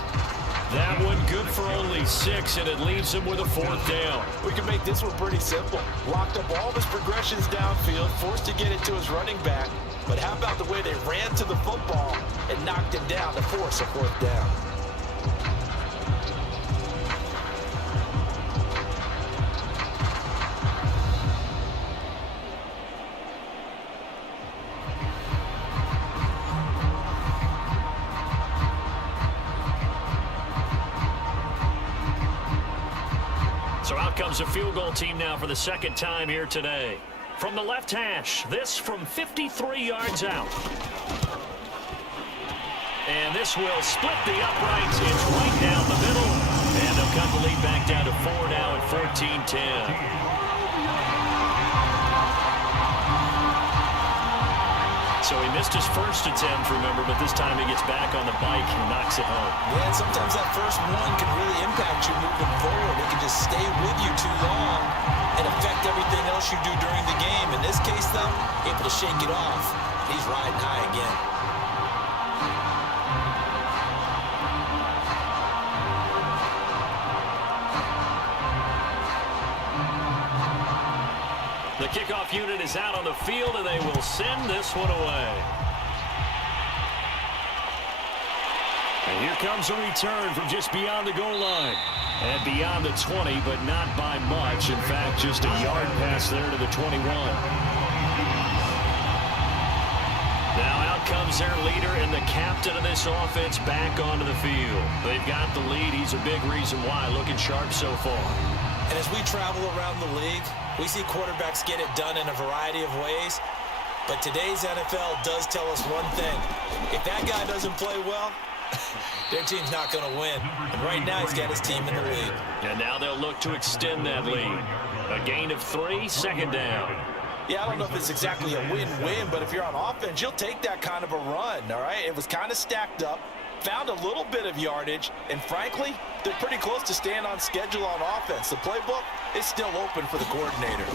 That one good for only 6, and it leaves him with a 4th down. We can make this one pretty simple. Locked up all of his progressions downfield, forced to get it to his running back. But how about the way they ran to the football and knocked him down to force a 4th down? So out comes a field goal team now for the 2nd time here today. From the left hash, this from 53 yards out. And this will split the uprights. It's right down the middle. And they'll cut the lead back down to 4 now at 14-10. So he missed his first attempt, remember, but this time he gets back on the bike and knocks it home. Yeah, and sometimes that first one can really impact you moving forward. It can just stay with you too long and affect everything else you do during the game. In this case, though, able to shake it off. He's riding high again. The kickoff unit is out on the field, and they will send this one away. And here comes a return from just beyond the goal line. And beyond the 20, but not by much. In fact, just a yard pass there to the 21. Now out comes their leader and the captain of this offense back onto the field. They've got the lead. He's a big reason why. Looking sharp so far. And as we travel around the league, we see quarterbacks get it done in a variety of ways. But today's NFL does tell us one thing. If that guy doesn't play well, their team's not going to win. And right now, he's got his team in the lead. And now they'll look to extend that lead. A gain of 3, 2nd down. Yeah, I don't know if it's exactly a win-win, but if you're on offense, you'll take that kind of a run, all right? It was kind of stacked up, found a little bit of yardage, and frankly, they're pretty close to staying on schedule on offense. The playbook is still open for the coordinator.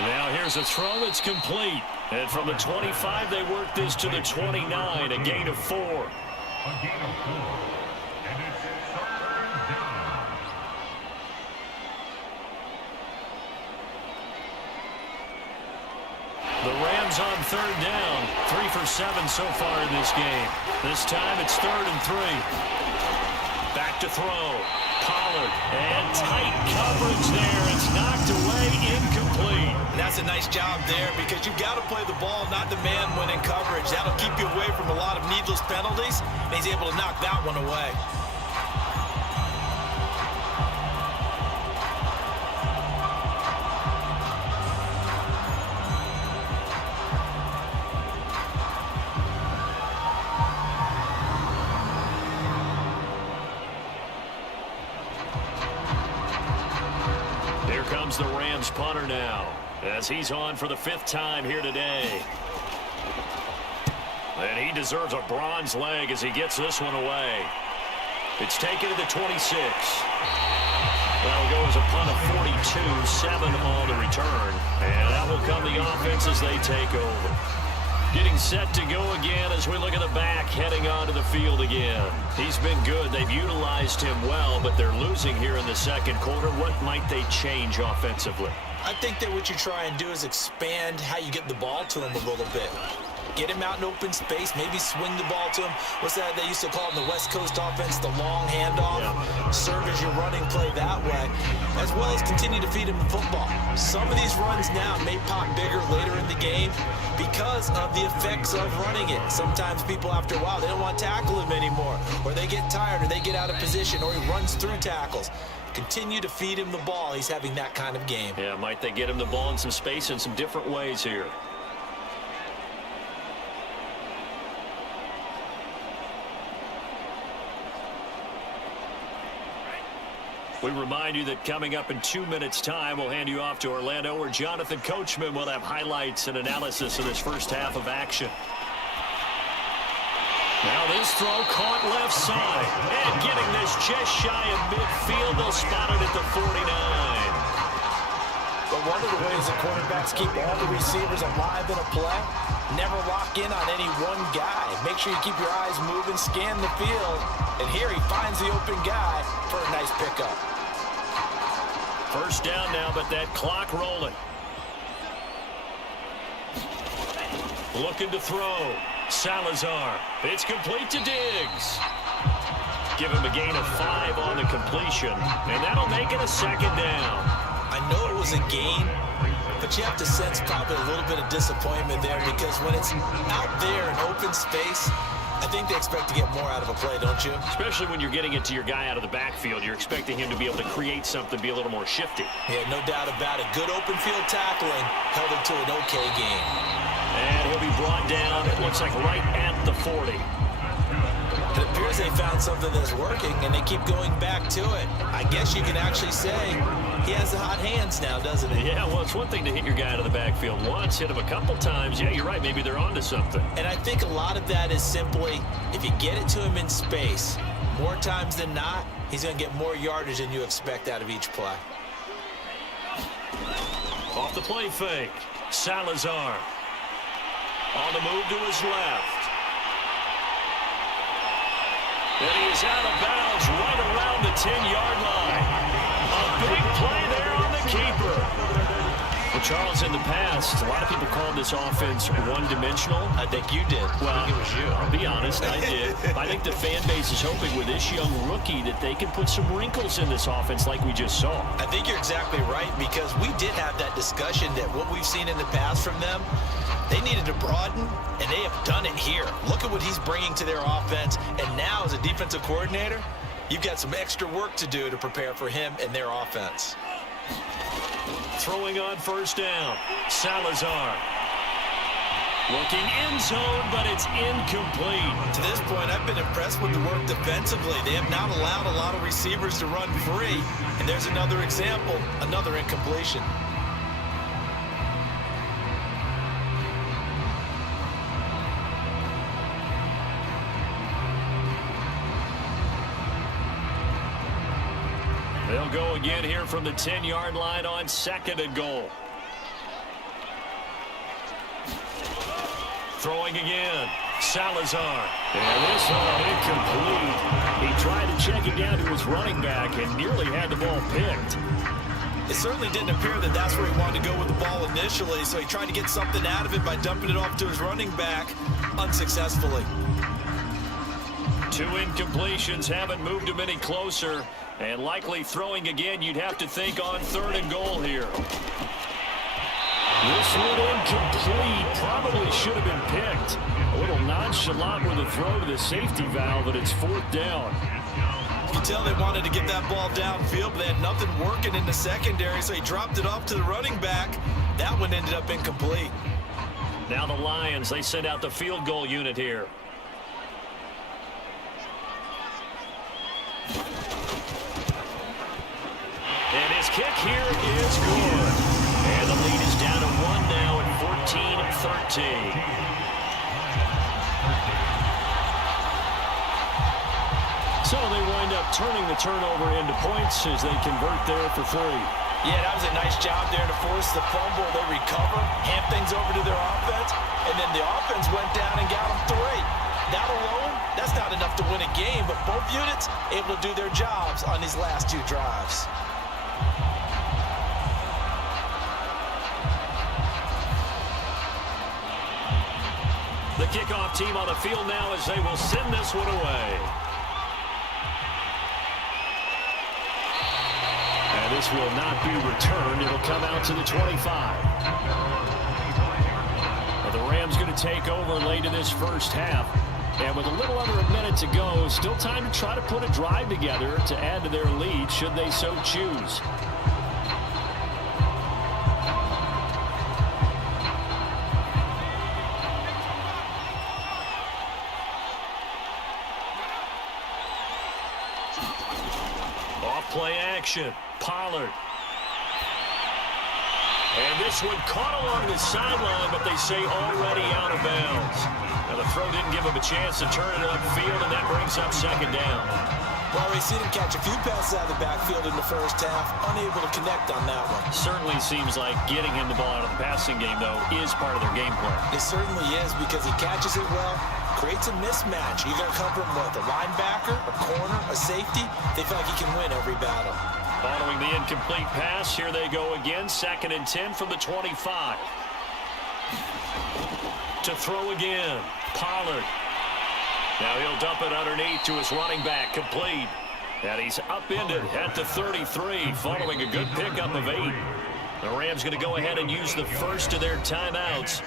Now here's a throw that's complete. And from the 25, they work this to the 29, a gain of 4. A gain of 4. And it's 3rd down. The Rams on 3rd down. 3 for 7 so far in this game. This time it's 3rd and 3. Back to throw. Pollard. And tight coverage there. It's knocked away, incomplete. And that's a nice job there because you've got to play the ball, not the man when in coverage. That'll keep you away from a lot of needless penalties, and he's able to knock that one away. Here comes the Rams punter now, as he's on for the 5th time here today. And he deserves a bronze leg as he gets this one away. It's taken to the 26. That'll go as a punt of 42, 7 on the return. And that will come the offense as they take over. Getting set to go again as we look at the back heading onto the field again. He's been good. They've utilized him well, but they're losing here in the 2nd quarter. What might they change offensively? I think that what you try and do is expand how you get the ball to him a little bit. Get him out in open space, maybe swing the ball to him. What's that they used to call in the West Coast offense, the long handoff? Yeah. Serve as your running play that way, as well as continue to feed him the football. Some of these runs now may pop bigger later in the game because of the effects of running it. Sometimes people, after a while, they don't want to tackle him anymore, or they get tired, or they get out of position, or he runs through tackles. Continue to feed him the ball. He's having that kind of game. Yeah, might they get him the ball in some space in some different ways here? We remind you that coming up in 2 minutes' time, we'll hand you off to Orlando, where Jonathan Coachman will have highlights and analysis of this first half of action. Now this throw caught left side. And getting this just shy of midfield, they'll spot it at the 49. But one of the ways that quarterbacks keep all the receivers alive in a play. Never lock in on any one guy. Make sure you keep your eyes moving, scan the field. And here he finds the open guy for a nice pickup. First down now, but that clock rolling. Looking to throw. Salazar. It's complete to Diggs. Give him a gain of 5 on the completion, and that'll make it a second down. I know it was a gain, but you have to sense probably a little bit of disappointment there because when it's out there in open space, I think they expect to get more out of a play, don't you? Especially when you're getting it to your guy out of the backfield. You're expecting him to be able to create something, be a little more shifty. Yeah, no doubt about it. Good open field tackling held it to an okay game. And he'll be brought down, it looks like right at the 40. It appears they found something that's working, and they keep going back to it. I guess you can actually say he has the hot hands now, doesn't he? Yeah, well, it's one thing to hit your guy out of the backfield once, hit him a couple times. Yeah, you're right. Maybe they're onto something. And I think a lot of that is simply if you get it to him in space, more times than not, he's going to get more yardage than you expect out of each play. Off the play fake. Salazar. On the move to his left. And he is out of bounds right around the 10-yard line. A big play there on the keeper. Well, Charles, in the past, a lot of people called this offense one-dimensional. I think you did. Well, I think it was you. I'll be honest, I did. I think the fan base is hoping with this young rookie that they can put some wrinkles in this offense like we just saw. I think you're exactly right because we did have that discussion that what we've seen in the past from them, they needed to broaden, and they have done it here. Look at what he's bringing to their offense, and now as a defensive coordinator, you've got some extra work to do to prepare for him and their offense. Throwing on first down, Salazar. Looking end zone, but it's incomplete. To this point, I've been impressed with the work defensively. They have not allowed a lot of receivers to run free, and there's another example, another incompletion. They'll go again here from the 10-yard line on 2nd and goal. Throwing again, Salazar. And this one incomplete. He tried to check it down to his running back and nearly had the ball picked. It certainly didn't appear that that's where he wanted to go with the ball initially, so he tried to get something out of it by dumping it off to his running back unsuccessfully. 2 incompletions haven't moved him any closer. And likely throwing again, you'd have to think on 3rd and goal here. This one incomplete. Probably should have been picked. A little nonchalant with a throw to the safety valve, but it's 4th down. You can tell they wanted to get that ball downfield, but they had nothing working in the secondary, so he dropped it off to the running back. That one ended up incomplete. Now the Lions, they send out the field goal unit here. And his kick here is good. And the lead is down to 1 now at 14-13. So they wind up turning the turnover into points as they convert there for 3. Yeah, that was a nice job there to force the fumble. They recover, hand things over to their offense, and then the offense went down and got them 3. That alone, that's not enough to win a game, but both units able to do their jobs on these last 2 drives. The kickoff team on the field now as they will send this one away. And this will not be returned. It'll come out to the 25. Well, the Rams going to take over late in this first half. And with a little under a minute to go, still time to try to put a drive together to add to their lead should they so choose. Off-play action. Pollard. And this one caught along the sideline, but they say already out of bounds. Now the throw didn't give him a chance to turn it upfield, and that brings up 2nd down. Well, we've seen him catch a few passes out of the backfield in the first half, unable to connect on that one. Certainly seems like getting him the ball out of the passing game, though, is part of their game plan. It certainly is because he catches it well, creates a mismatch. You're going to cover him with a linebacker, a corner, a safety. They feel like he can win every battle. Following the incomplete pass, here they go again. 2nd and 10 from the 25. To throw again, Pollard. Now he'll dump it underneath to his running back, complete. And he's upended at the 33, following a good pickup of 8. The Rams going to go ahead and use the first of their timeouts,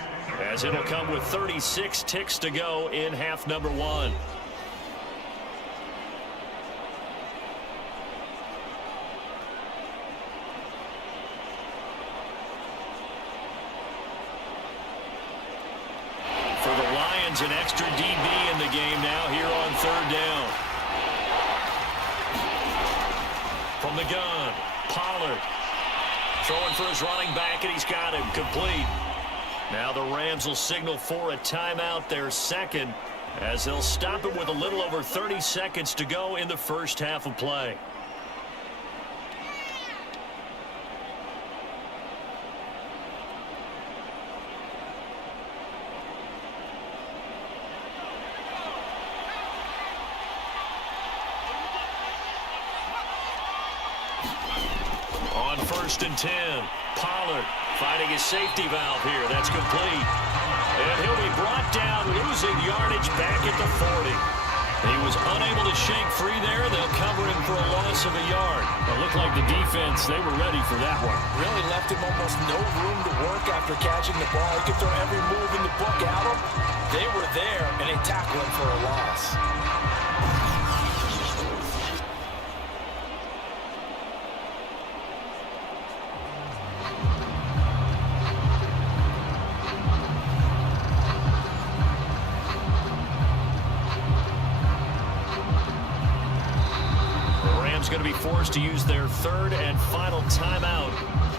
as it'll come with 36 ticks to go in half number 1. For the Lions, an extra DB in the game now here on 3rd down. From the gun, Pollard. Throwing for his running back, and he's got him complete. Now the Rams will signal for a timeout, their second, as they'll stop him with a little over 30 seconds to go in the first half of play. On 1st and 10, Pollard finding his safety valve here. That's complete. And he'll be brought down, losing yardage back at the 40. He was unable to shake free there. They'll cover him for a loss of a yard. It looked like the defense, they were ready for that one. Really left him almost no room to work after catching the ball. He could throw every move in the book at him. They were there, and they tackled him for a loss. Going to be forced to use their 3rd and final timeout,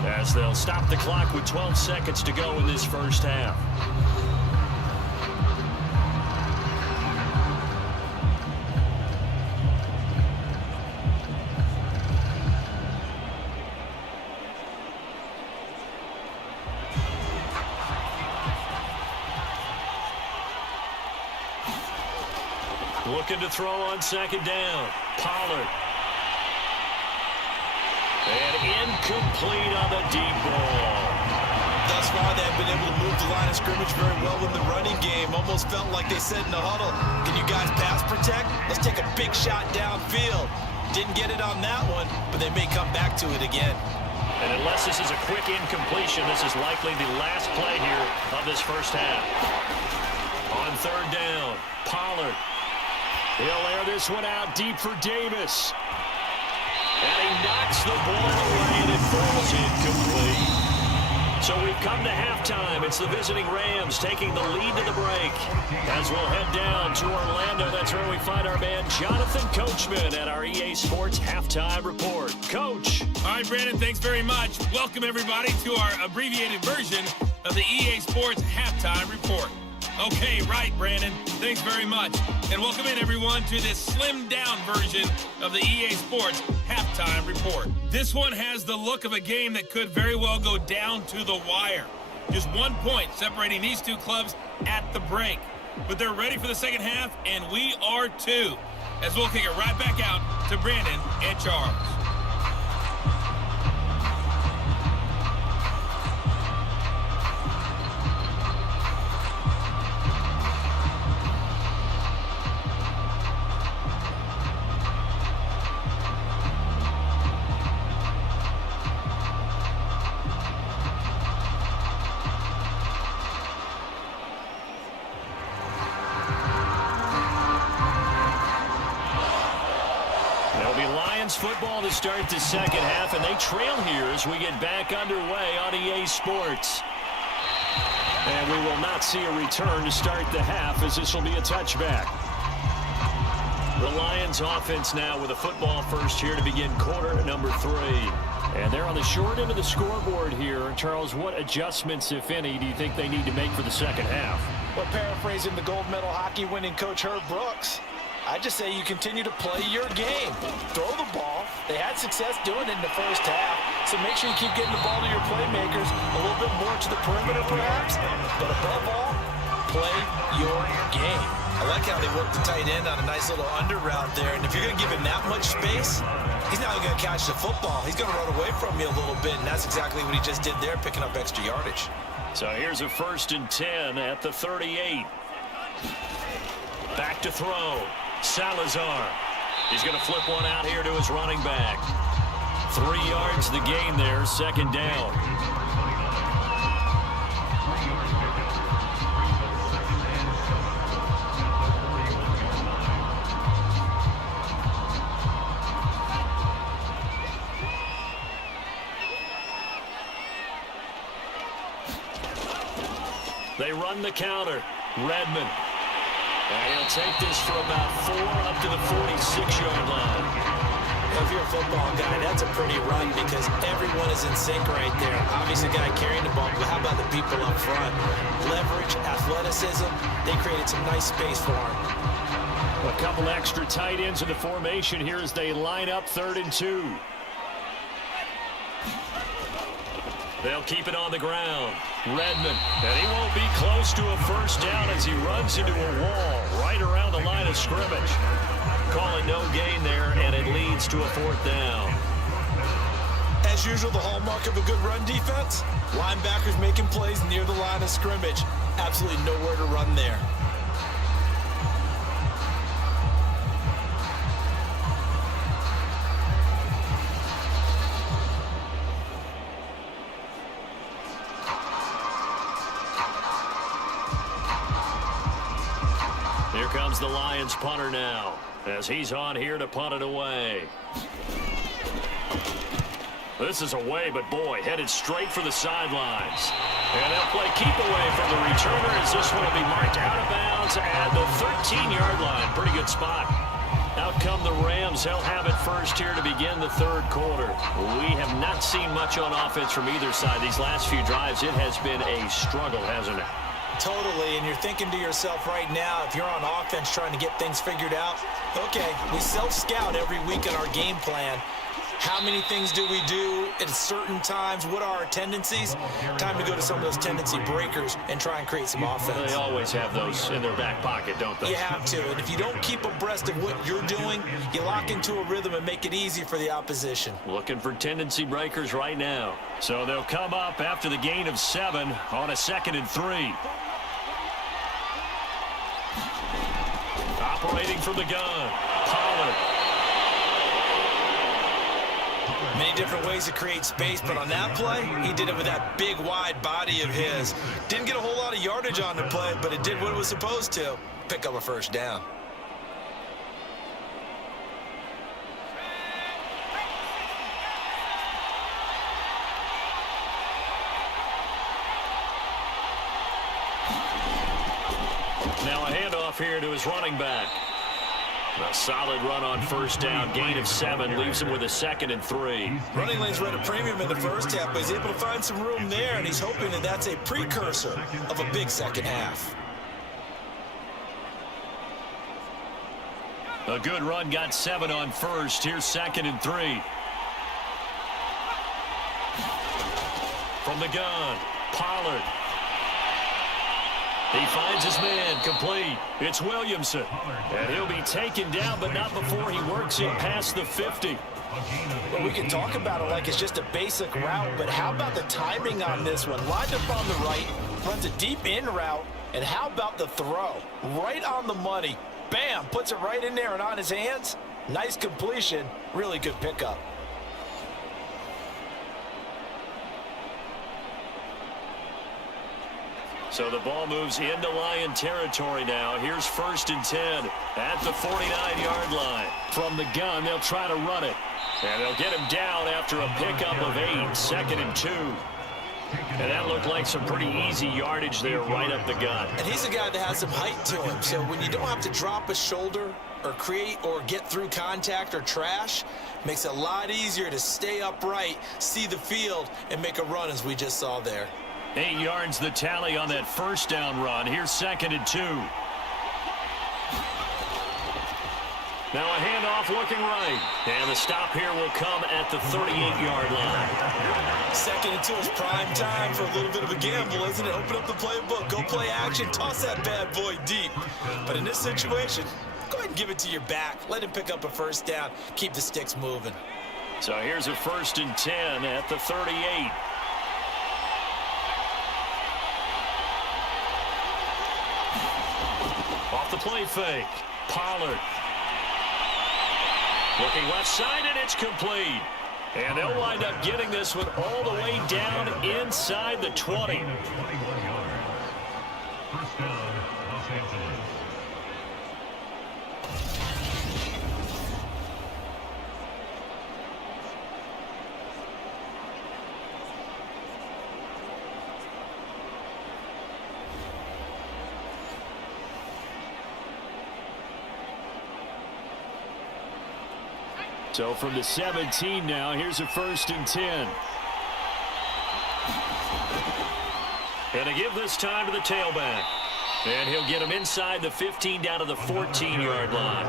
as they'll stop the clock with 12 seconds to go in this first half. Looking to throw on 2nd down, Pollard. And incomplete on the deep ball. Thus far, they've been able to move the line of scrimmage very well in the running game. Almost felt like they said in the huddle, can you guys pass protect? Let's take a big shot downfield. Didn't get it on that one, but they may come back to it again. And unless this is a quick incompletion, this is likely the last play here of this first half. On 3rd down, Pollard. He'll air this one out deep for Davis. And he knocks the ball away, and it falls incomplete. So we've come to halftime. It's the visiting Rams taking the lead to the break. As we'll head down to Orlando, that's where we find our man Jonathan Coachman at our EA Sports Halftime Report. Coach. All right, Brandon, thanks very much. Welcome, everybody, to our abbreviated version of the EA Sports Halftime Report. Okay, right, Brandon. Thanks very much. And welcome in, everyone, to this slimmed-down version of the EA Sports Halftime Report. This one has the look of a game that could very well go down to the wire. Just 1 point separating these two clubs at the break. But they're ready for the second half, and we are too. As we'll kick it right back out to Brandon and Charles. Football to start the second half, and they trail here as we get back underway on EA Sports. And we will not see a return to start the half, as this will be a touchback. The Lions offense now with a football first here to begin quarter number 3. And they're on the short end of the scoreboard here. Charles, what adjustments, if any, do you think they need to make for the second half? Well, paraphrasing the gold medal hockey winning coach Herb Brooks, I just say you continue to play your game. Throw the ball. They had success doing it in the first half, so make sure you keep getting the ball to your playmakers, a little bit more to the perimeter perhaps, but above all, play your game. I like how they worked the tight end on a nice little under route there, and if you're going to give him that much space, he's not going to catch the football. He's going to run away from you a little bit, and that's exactly what he just did there, picking up extra yardage. So here's a 1st and 10 at the 38. Back to throw. Salazar. He's going to flip one out here to his running back. 3 yards the gain there, 2nd down. They run the counter. Redmond. And he'll take this for about 4 up to the 46-yard line. If you're a football guy, that's a pretty run because everyone is in sync right there. Obviously, the guy carrying the ball, but how about the people up front? Leverage, athleticism, they created some nice space for him. A couple extra tight ends in the formation here as they line up 3rd and 2. They'll keep it on the ground. Redmond, and he won't be close to a 1st down as he runs into a wall right around the line of scrimmage. Call it no gain there, and it leads to a 4th down. As usual, the hallmark of a good run defense, linebackers making plays near the line of scrimmage. Absolutely nowhere to run there. Here comes the Lions punter now as he's on here to punt it away. This is away, but boy, headed straight for the sidelines. And they'll play keep away from the returner as this one will be marked out of bounds at the 13-yard line. Pretty good spot. Out come the Rams. They'll have it first here to begin the 3rd quarter. We have not seen much on offense from either side. These last few drives, it has been a struggle, hasn't it? Totally, and you're thinking to yourself right now, if you're on offense trying to get things figured out, okay, we self-scout every week in our game plan. How many things do we do at certain times? What are our tendencies? Time to go to some of those tendency breakers and try and create some offense. They always have those in their back pocket, don't they? You have to, and if you don't keep abreast of what you're doing, you lock into a rhythm and make it easy for the opposition. Looking for tendency breakers right now. So they'll come up after the gain of 7 on a 2nd and 3. Operating from the gun, Pollard. Many different ways to create space, but on that play, he did it with that big, wide body of his. Didn't get a whole lot of yardage on the play, but it did what it was supposed to. Pick up a 1st down. Now a handoff here to his running back. A solid run on 1st down. Gain of 7 leaves him with a 2nd and 3. Running lanes were at a premium in the first half, but he's able to find some room there, and he's hoping that that's a precursor of a big 2nd half. A good run, got 7 on 1st. Here's 2nd and 3. From the gun, Pollard. He finds his man, complete. It's Williamson. And he'll be taken down, but not before he works it past the 50. Well, we can talk about it like it's just a basic route, but how about the timing on this one? Lined up on the right, runs a deep in route, and how about the throw? Right on the money. Bam, puts it right in there and on his hands. Nice completion, really good pickup. So the ball moves into Lion territory now. Here's 1st and 10 at the 49-yard line. From the gun, they'll try to run it. And they'll get him down after a pickup of 8, 2nd and 2. And that looked like some pretty easy yardage there right up the gut. And he's a guy that has some height to him. So when you don't have to drop a shoulder or create or get through contact or trash, makes it a lot easier to stay upright, see the field, and make a run as we just saw there. 8 yards the tally on that 1st down run. Here's 2nd and 2. Now a handoff looking right. And the stop here will come at the 38-yard line. Second and 2 is prime time for a little bit of a gamble, isn't it? Open up the playbook, go play action, toss that bad boy deep. But in this situation, go ahead and give it to your back. Let him pick up a first down. Keep the sticks moving. So here's a 1st and 10 at the 38. Off the play fake. Pollard. Looking left side, and it's complete. And they'll wind up getting this one all the way down inside the 20. 21 yards. First down, Los Angeles. So from the 17 now, here's a 1st and 10. And to give this time to the tailback. And he'll get him inside the 15 down to the 14-yard line.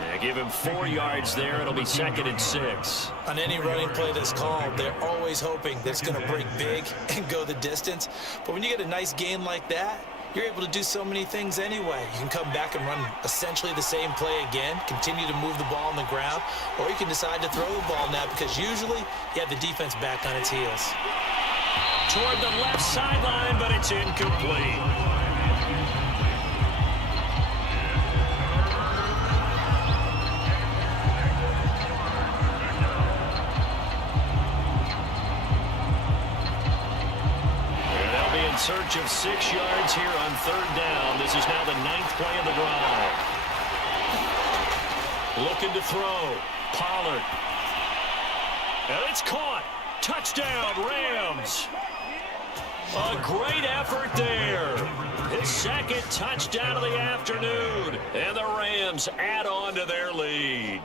Yeah, give him 4 yards there. It'll be 2nd and 6. On any running play that's called, they're always hoping that it's going to break big and go the distance. But when you get a nice gain like that, you're able to do so many things anyway. You can come back and run essentially the same play again, continue to move the ball on the ground, or you can decide to throw the ball now because usually you have the defense back on its heels. Toward the left sideline, but it's incomplete. Search of 6 yards here on 3rd down. This is now the 9th play of the drive. Looking to throw. Pollard. And it's caught. Touchdown, Rams. A great effort there. His 2nd touchdown of the afternoon. And the Rams add on to their lead.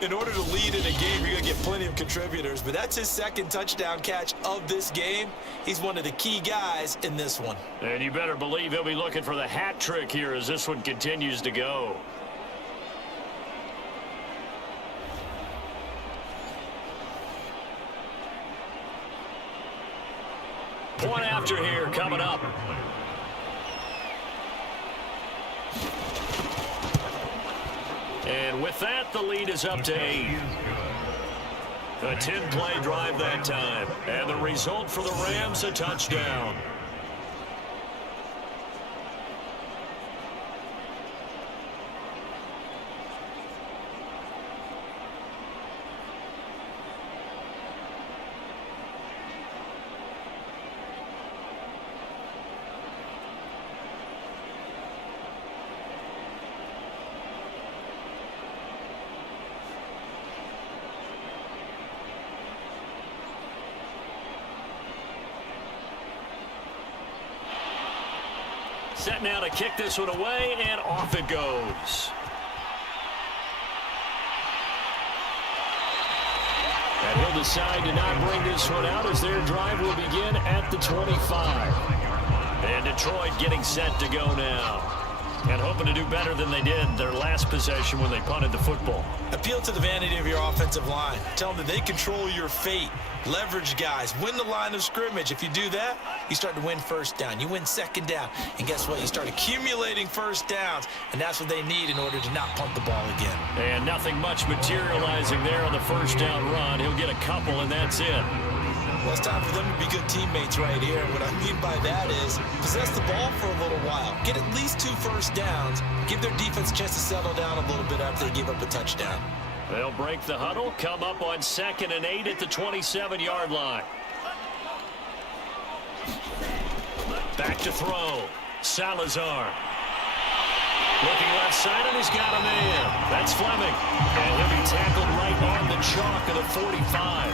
In order to lead in a game, you're going to get plenty of contributors, but that's his 2nd touchdown catch of this game. He's one of the key guys in this one. And you better believe he'll be looking for the hat trick here as this one continues to go. Point after here coming up. And with that, the lead is up to 8. A 10-play drive that time. And the result for the Rams, a touchdown. Set now to kick this one away, and off it goes. And he'll decide to not bring this one out as their drive will begin at the 25. And Detroit getting set to go now. And hoping to do better than they did their last possession when they punted the football. Appeal to the vanity of your offensive line. Tell them that they control your fate. Leverage guys. Win the line of scrimmage. If you do that, you start to win 1st down. You win 2nd down. And guess what? You start accumulating 1st downs. And that's what they need in order to not punt the ball again. And nothing much materializing there on the 1st down run. He'll get a couple, and that's it. Well, it's time for them to be good teammates right here. What I mean by that is possess the ball for a little while. Get at least 2 first downs. Give their defense a chance to settle down a little bit after they give up a touchdown. They'll break the huddle, come up on 2nd and 8 at the 27-yard line. Back to throw. Salazar. Looking left side, and he's got a man. That's Fleming. And he'll be tackled right on the chalk of the 45.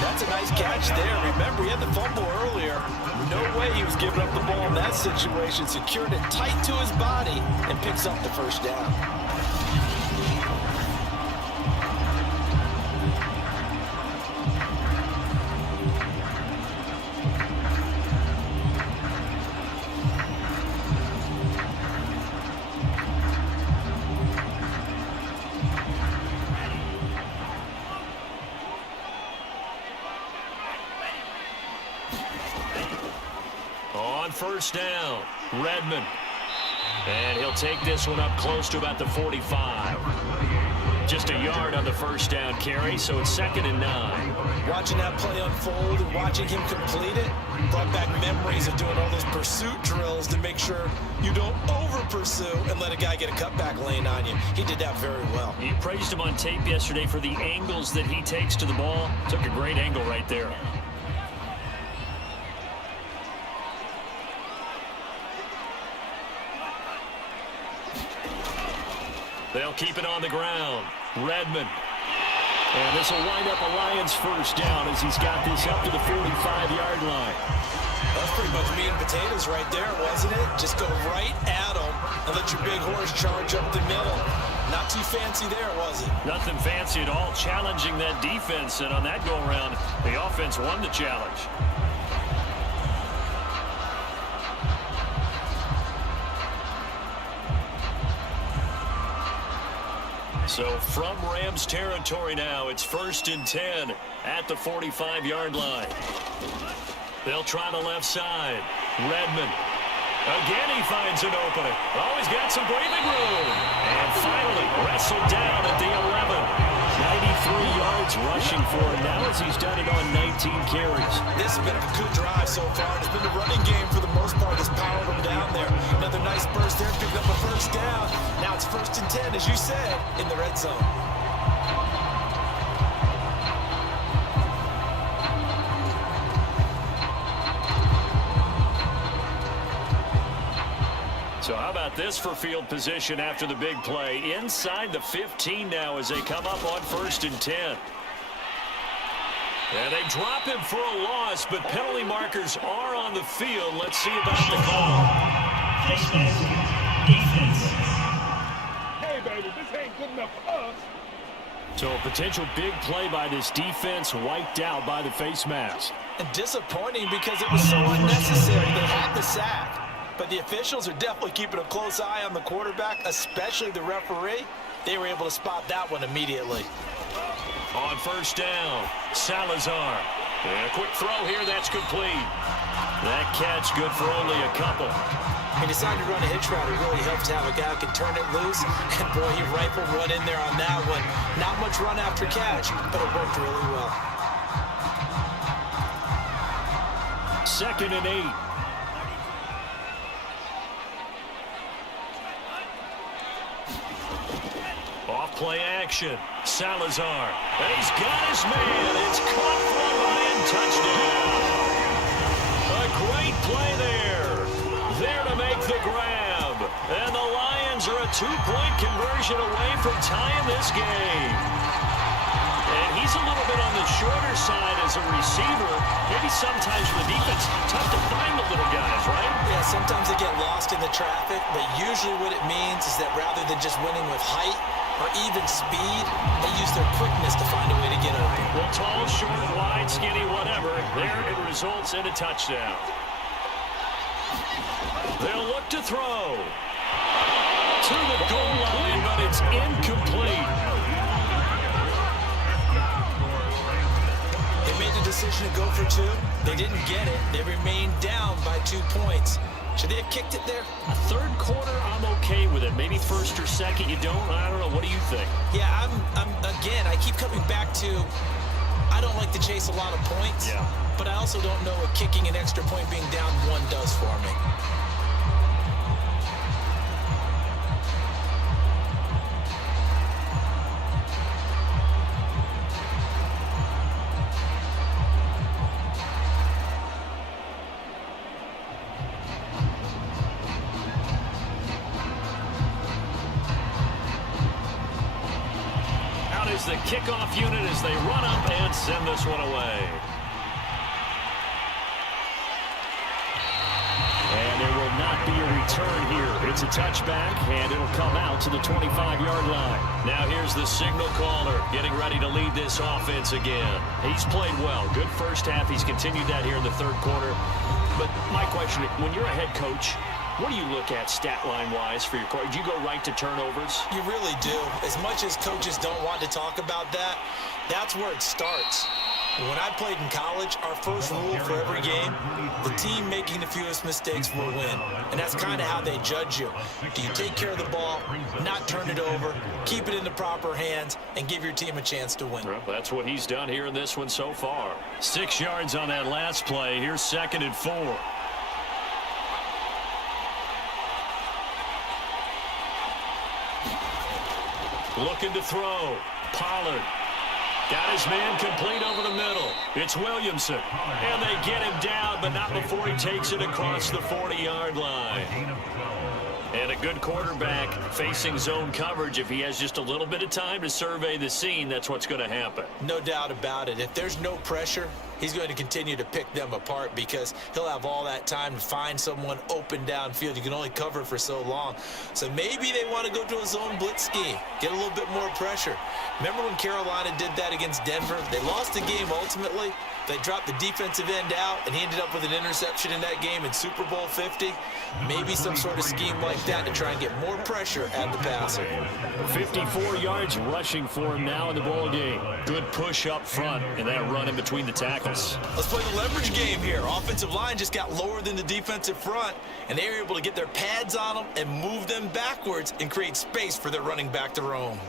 That's a nice catch there. Remember, he had the fumble earlier. No way he was giving up the ball in that situation. Secured it tight to his body and picks up the 1st down. On first down, Redmond. And he'll take this one up close to about the 45. Just a yard on the first down carry, so it's 2nd and 9. Watching that play unfold and watching him complete it brought back memories of doing all those pursuit drills to make sure you don't over-pursue and let a guy get a cutback lane on you. He did that very well. You praised him on tape yesterday for the angles that he takes to the ball. Took a great angle right there. They'll keep it on the ground. Redmond. And this will wind up a Lions first down as he's got this up to the 45-yard line. That's pretty much meat and potatoes right there, wasn't it? Just go right at him and let your big horse charge up the middle. Not too fancy there, was it? Nothing fancy at all, challenging that defense. And on that go-around, the offense won the challenge. So from Rams territory now, it's 1st and 10 at the 45-yard line. They'll try the left side. Redmond. Again, he finds an opening. Oh, he's got some breathing room. And finally wrestled down at the 11. 93 yards rushing for him now as he's done it on 19 carries. This has been a good drive so far. It's been the running game for the most part that's powered him down there. Another nice burst there, picking up a first down. Now it's 1st and 10, as you said, in the red zone. So how about this for field position after the big play? Inside the 15 now as they come up on 1st and 10. And they drop him for a loss, but penalty markers are on the field. Let's see about the call. Hey, baby, this ain't good enough for us. So a potential big play by this defense wiped out by the face mask. And disappointing because it was so unnecessary. They had the sack. But the officials are definitely keeping a close eye on the quarterback, especially the referee. They were able to spot that one immediately. On first down, Salazar. And a quick throw here, that's complete. That catch good for only a couple. He decided to run a hitch route. It really helps to have a guy who can turn it loose. And boy, he rifled one in there on that one. Not much run after catch, but it worked really well. 2nd and 8. Off-play action. Salazar. And he's got his man. It's caught for a Lion touchdown. A great play there. There to make the grab. And the Lions are a 2-point conversion away from tying this game. And he's a little bit on the shorter side as a receiver. Maybe sometimes for the defense, tough to find the little guys, right? Yeah, sometimes they get lost in the traffic, but usually what it means is that rather than just winning with height or even speed, they use their quickness to find a way to get open. Well, tall, short, wide, skinny, whatever. There it results in a touchdown. They'll look to throw. To the goal line, but it's incomplete. They made the decision to go for 2. They didn't get it. They remained down by 2 points. Should they have kicked it there? Third quarter, I'm okay with it. Maybe first or second, you don't. I don't know. What do you think? Yeah, again, I keep coming back to I don't like to chase a lot of points. Yeah. But I also don't know what kicking an extra point being down 1 does for me. The kickoff unit as they run up and send this one away. And there will not be a return here. It's a touchback, and it'll come out to the 25-yard line. Now here's the signal caller getting ready to lead this offense again. He's played well. Good first half. He's continued that here in the third quarter. But my question, when you're a head coach, what do you look at stat line-wise for your coach? Do you go right to turnovers? You really do. As much as coaches don't want to talk about that, that's where it starts. When I played in college, our first rule for every game, the team making the fewest mistakes will win. And that's kind of how they judge you. Do you take care of the ball, not turn it over, keep it in the proper hands, and give your team a chance to win? Well, that's what he's done here in this one so far. 6 yards on that last play. Here's 2nd and 4. Looking to throw. Pollard. Got his man complete over the middle. It's Williamson. And they get him down, but not before he takes it across the 40-yard line. And a good quarterback facing zone coverage. If he has just a little bit of time to survey the scene, that's what's going to happen. No doubt about it. If there's no pressure, he's going to continue to pick them apart because he'll have all that time to find someone open downfield. You can only cover for so long. So maybe they want to go to a zone blitz scheme, get a little bit more pressure. Remember when Carolina did that against Denver? They lost the game ultimately. They dropped the defensive end out, and he ended up with an interception in that game in Super Bowl 50. Maybe some sort of scheme like that to try and get more pressure at the passer. 54 yards rushing for him now in the ball game. Good push up front, and that run in between the tackles. Let's play the leverage game here. Offensive line just got lower than the defensive front, and they were able to get their pads on them and move them backwards and create space for their running back to roam.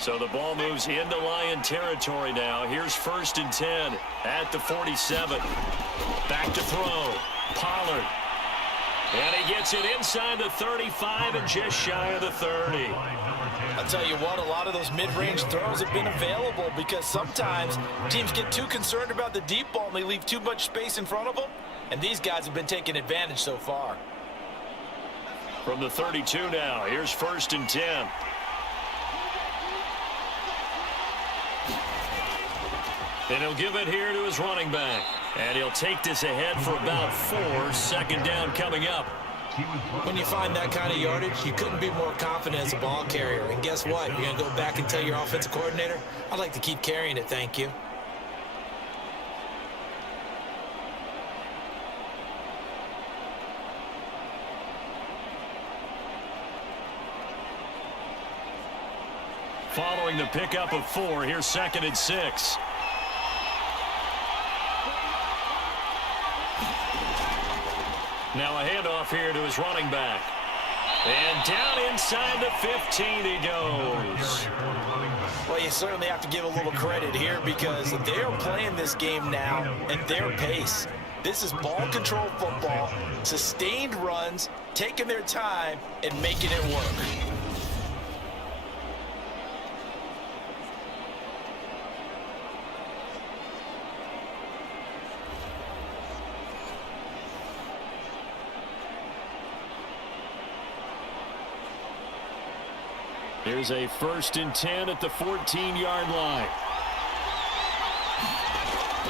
So the ball moves into Lion territory now. Here's 1st and 10 at the 47. Back to throw. Pollard. And he gets it inside the 35 and just shy of the 30. I'll tell you what, a lot of those mid-range throws have been available because sometimes teams get too concerned about the deep ball and they leave too much space in front of them. And these guys have been taking advantage so far. From the 32 now, here's 1st and 10. And he'll give it here to his running back. And he'll take this ahead for about 4. 2nd down coming up. When you find that kind of yardage, you couldn't be more confident as a ball carrier. And guess what? You're going to go back and tell your offensive coordinator, I'd like to keep carrying it, thank you. Following the pickup of 4, here's 2nd and 6. Now a handoff here to his running back. And down inside the 15 he goes. Well, you certainly have to give a little credit here because they're playing this game now at their pace. This is ball control football, sustained runs, taking their time, and making it work. Here's a 1st and 10 at the 14-yard line.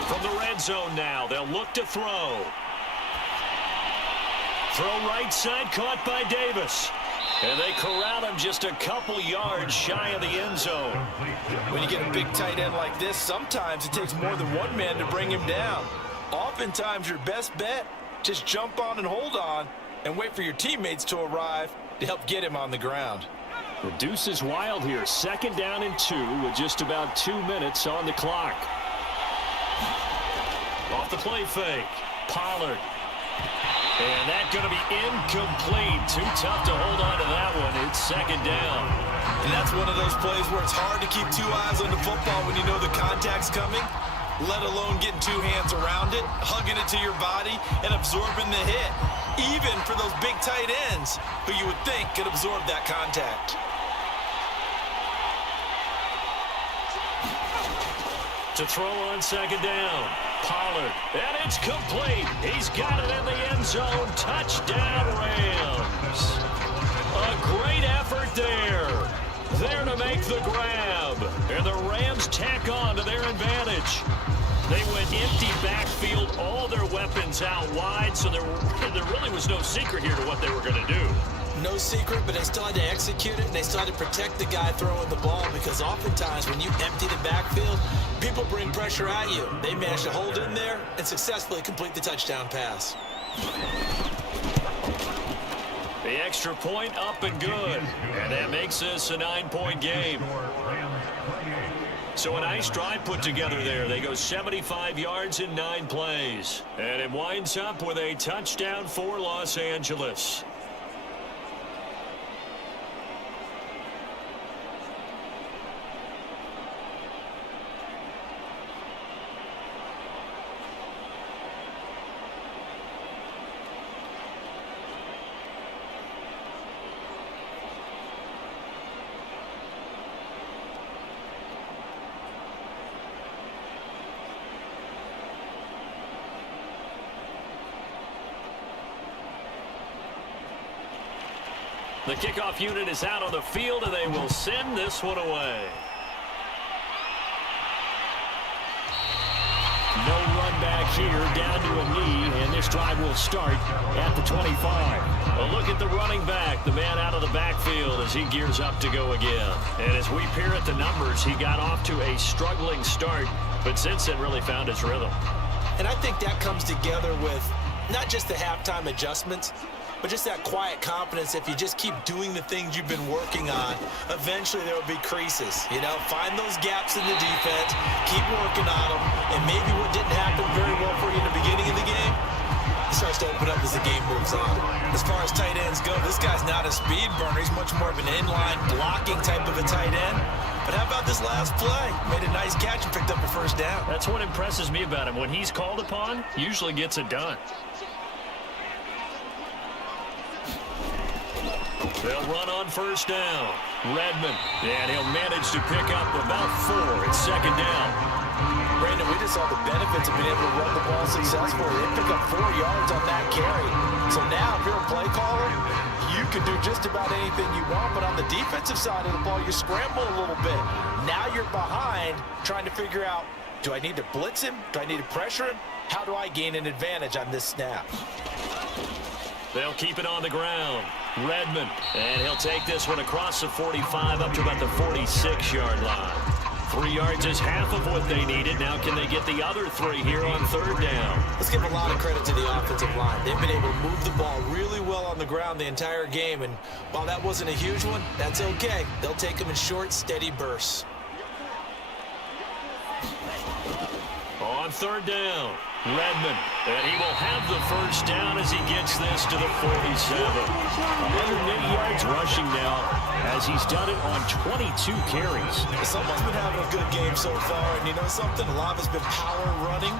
From the red zone now, they'll look to throw. Throw right side, caught by Davis. And they corral him just a couple yards shy of the end zone. When you get a big tight end like this, sometimes it takes more than one man to bring him down. Oftentimes, your best bet, just jump on and hold on and wait for your teammates to arrive to help get him on the ground. The deuce is wild here. 2nd down and 2 with just about 2 minutes on the clock. Off the play fake. Pollard. And that's going to be incomplete. Too tough to hold on to that one. It's 2nd down. And that's one of those plays where it's hard to keep 2 eyes on the football when you know the contact's coming, let alone getting 2 hands around it, hugging it to your body, and absorbing the hit. Even for those big tight ends who you would think could absorb that contact. To throw on 2nd down. Pollard. And it's complete. He's got it in the end zone. Touchdown, Rams. A great effort there. There to make the grab. And the Rams tack on to their advantage. They went empty backfield, all their weapons out wide, so there really was no secret here to what they were going to do. No secret, but they still had to execute it, and they still had to protect the guy throwing the ball because oftentimes when you empty the backfield, people bring pressure at you. They managed to hold in there and successfully complete the touchdown pass. The extra point up and good. And that makes this a 9-point game. So a nice drive put together there. They go 75 yards in 9 plays. And it winds up with a touchdown for Los Angeles. The kickoff unit is out on the field, and they will send this one away. No run back here, down to a knee, and this drive will start at the 25. A look at the running back, the man out of the backfield as he gears up to go again. And as we peer at the numbers, he got off to a struggling start, but since then really found his rhythm. And I think that comes together with not just the halftime adjustments, but just that quiet confidence. If you just keep doing the things you've been working on, eventually there will be creases. You know, find those gaps in the defense, keep working on them, and maybe what didn't happen very well for you in the beginning of the game, it starts to open up as the game moves on. As far as tight ends go, this guy's not a speed burner. He's much more of an inline blocking type of a tight end. But how about this last play? Made a nice catch and picked up a first down. That's what impresses me about him. When he's called upon, usually gets it done. They'll run on first down. Redmond, and he'll manage to pick up about 4. It's second down. Brandon, we just saw the benefits of being able to run the ball successfully. They pick up 4 yards on that carry. So now, if you're a play caller, you can do just about anything you want. But on the defensive side of the ball, you scramble a little bit. Now you're behind, trying to figure out, do I need to blitz him? Do I need to pressure him? How do I gain an advantage on this snap? They'll keep it on the ground. Redmond, and he'll take this one across the 45 up to about the 46-yard line. 3 yards is half of what they needed. Now can they get the other 3 here on third down? Let's give a lot of credit to the offensive line. They've been able to move the ball really well on the ground the entire game, and while that wasn't a huge one, that's okay. They'll take them in short, steady bursts. On third down, Redmond, and he will have the first down as he gets this to the 47. 108 yards rushing now as he's done it on 22 carries. Someone's been having a good game so far, and you know something? A lot has been power running.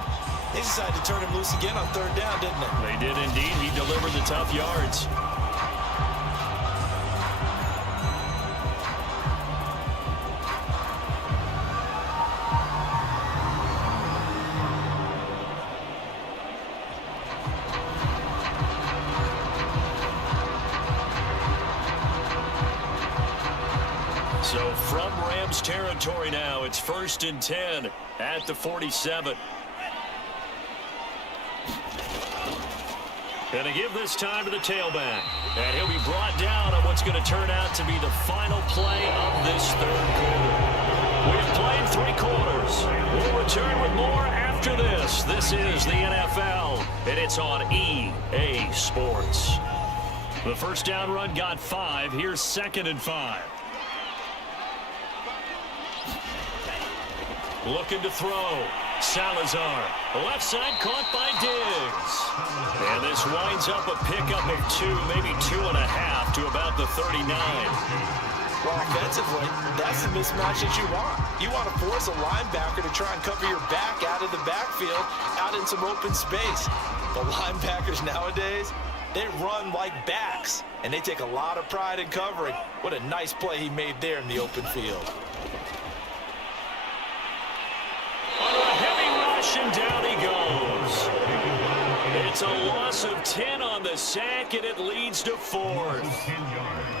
They decided to turn him loose again on third down, didn't they? They did indeed. He delivered the tough yards. So from Rams territory now, it's 1st and 10 at the 47. Going to give this time to the tailback. And he'll be brought down on what's going to turn out to be the final play of this third quarter. We've played 3 quarters. We'll return with more after this. This is the NFL, and it's on EA Sports. The first down run got 5. Here's 2nd and 5. Looking to throw. Salazar. Left side caught by Diggs. And this winds up a pickup of 2, maybe 2.5 to about the 39. Well, offensively, that's the mismatch that you want. You want to force a linebacker to try and cover your back out of the backfield, out in some open space. The linebackers nowadays, they run like backs, and they take a lot of pride in covering. What a nice play he made there in the open field. Under a heavy rush, and down he goes. It's a loss of 10 on the sack, and it leads to 4th.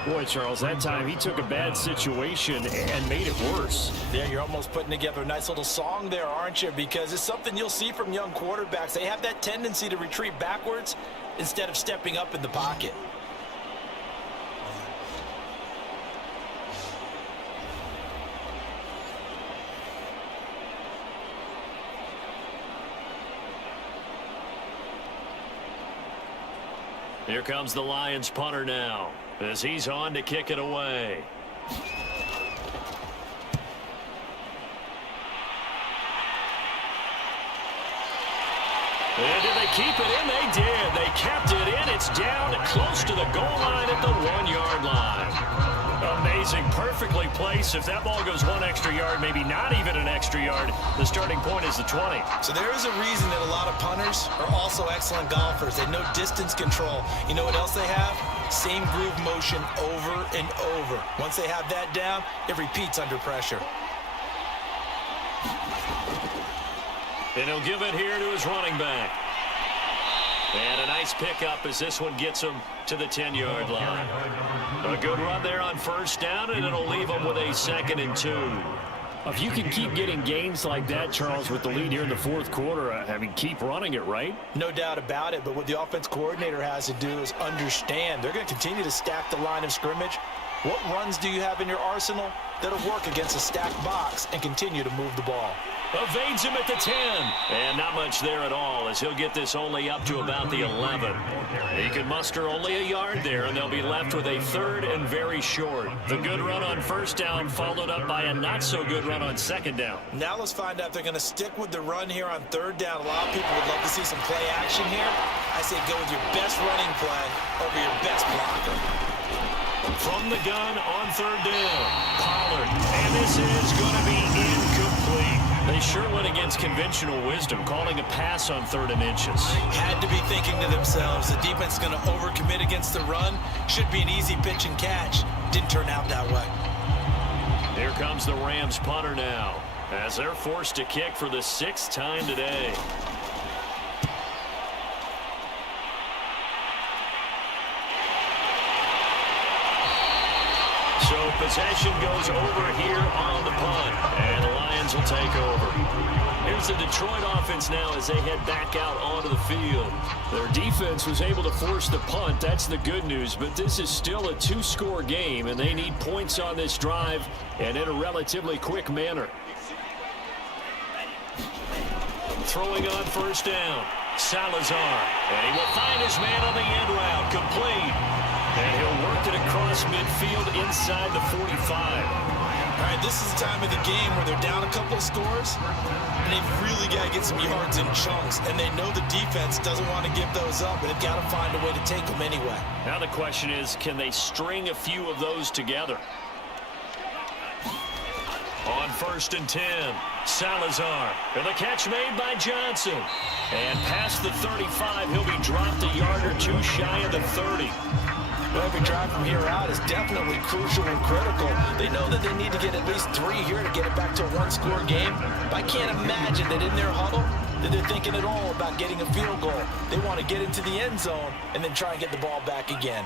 Boy, Charles, that time he took a bad situation and made it worse. Yeah, you're almost putting together a nice little song there, aren't you? Because it's something you'll see from young quarterbacks. They have that tendency to retreat backwards instead of stepping up in the pocket. Here comes the Lions punter now as he's on to kick it away. And did they keep it in? They did. They kept it in. It's down close to the goal line at the 1-yard line. Amazing. Perfectly placed. If that ball goes 1 extra yard, maybe not even an extra yard, the starting point is the 20. So there is a reason that a lot of punters are also excellent golfers. They know distance control. You know what else they have? Same groove motion over and over. Once they have that down, it repeats under pressure. And he'll give it here to his running back. And a nice pickup as this one gets him to the 10-yard line. A good run there on first down, and it'll leave him with a 2nd and 2. If you can keep getting gains like that, Charles, with the lead here in the fourth quarter, I mean, keep running it, right? No doubt about it, but what the offense coordinator has to do is understand they're going to continue to stack the line of scrimmage. What runs do you have in your arsenal that'll work against a stacked box and continue to move the ball? Evades him at the 10. And not much there at all as he'll get this only up to about the 11. He can muster only a yard there, and they'll be left with a 3rd and very short. The good run on first down followed up by a not-so-good run on 2nd down. Now let's find out if they're going to stick with the run here on 3rd down. A lot of people would love to see some play action here. I say go with your best running play over your best blocker. From the gun on 3rd down, Pollard. And this is going to be incomplete. They sure went against conventional wisdom, calling a pass on 3rd and inches. Had to be thinking to themselves, the defense is going to overcommit against the run. Should be an easy pitch and catch. Didn't turn out that way. Here comes the Rams punter now, as they're forced to kick for the 6th time today. So possession goes over here on the punt, and the Lions will take over. Here's the Detroit offense now as they head back out onto the field. Their defense was able to force the punt. That's the good news, but this is still a 2-score game, and they need points on this drive and in a relatively quick manner. Throwing on first down, Salazar, and he will find his man on the end route, complete. And he'll work it across midfield inside the 45. All right, this is the time of the game where they're down a couple of scores, and they've really got to get some yards in chunks, and they know the defense doesn't want to give those up, but they've got to find a way to take them anyway. Now the question is, can they string a few of those together? On 1st and 10, Salazar. And the catch made by Johnson. And past the 35, he'll be dropped a yard or two shy of the 30. Well, every drive from here out is definitely crucial and critical. They know that they need to get at least 3 here to get it back to a 1-score game. But I can't imagine that in their huddle that they're thinking at all about getting a field goal. They want to get into the end zone and then try and get the ball back again.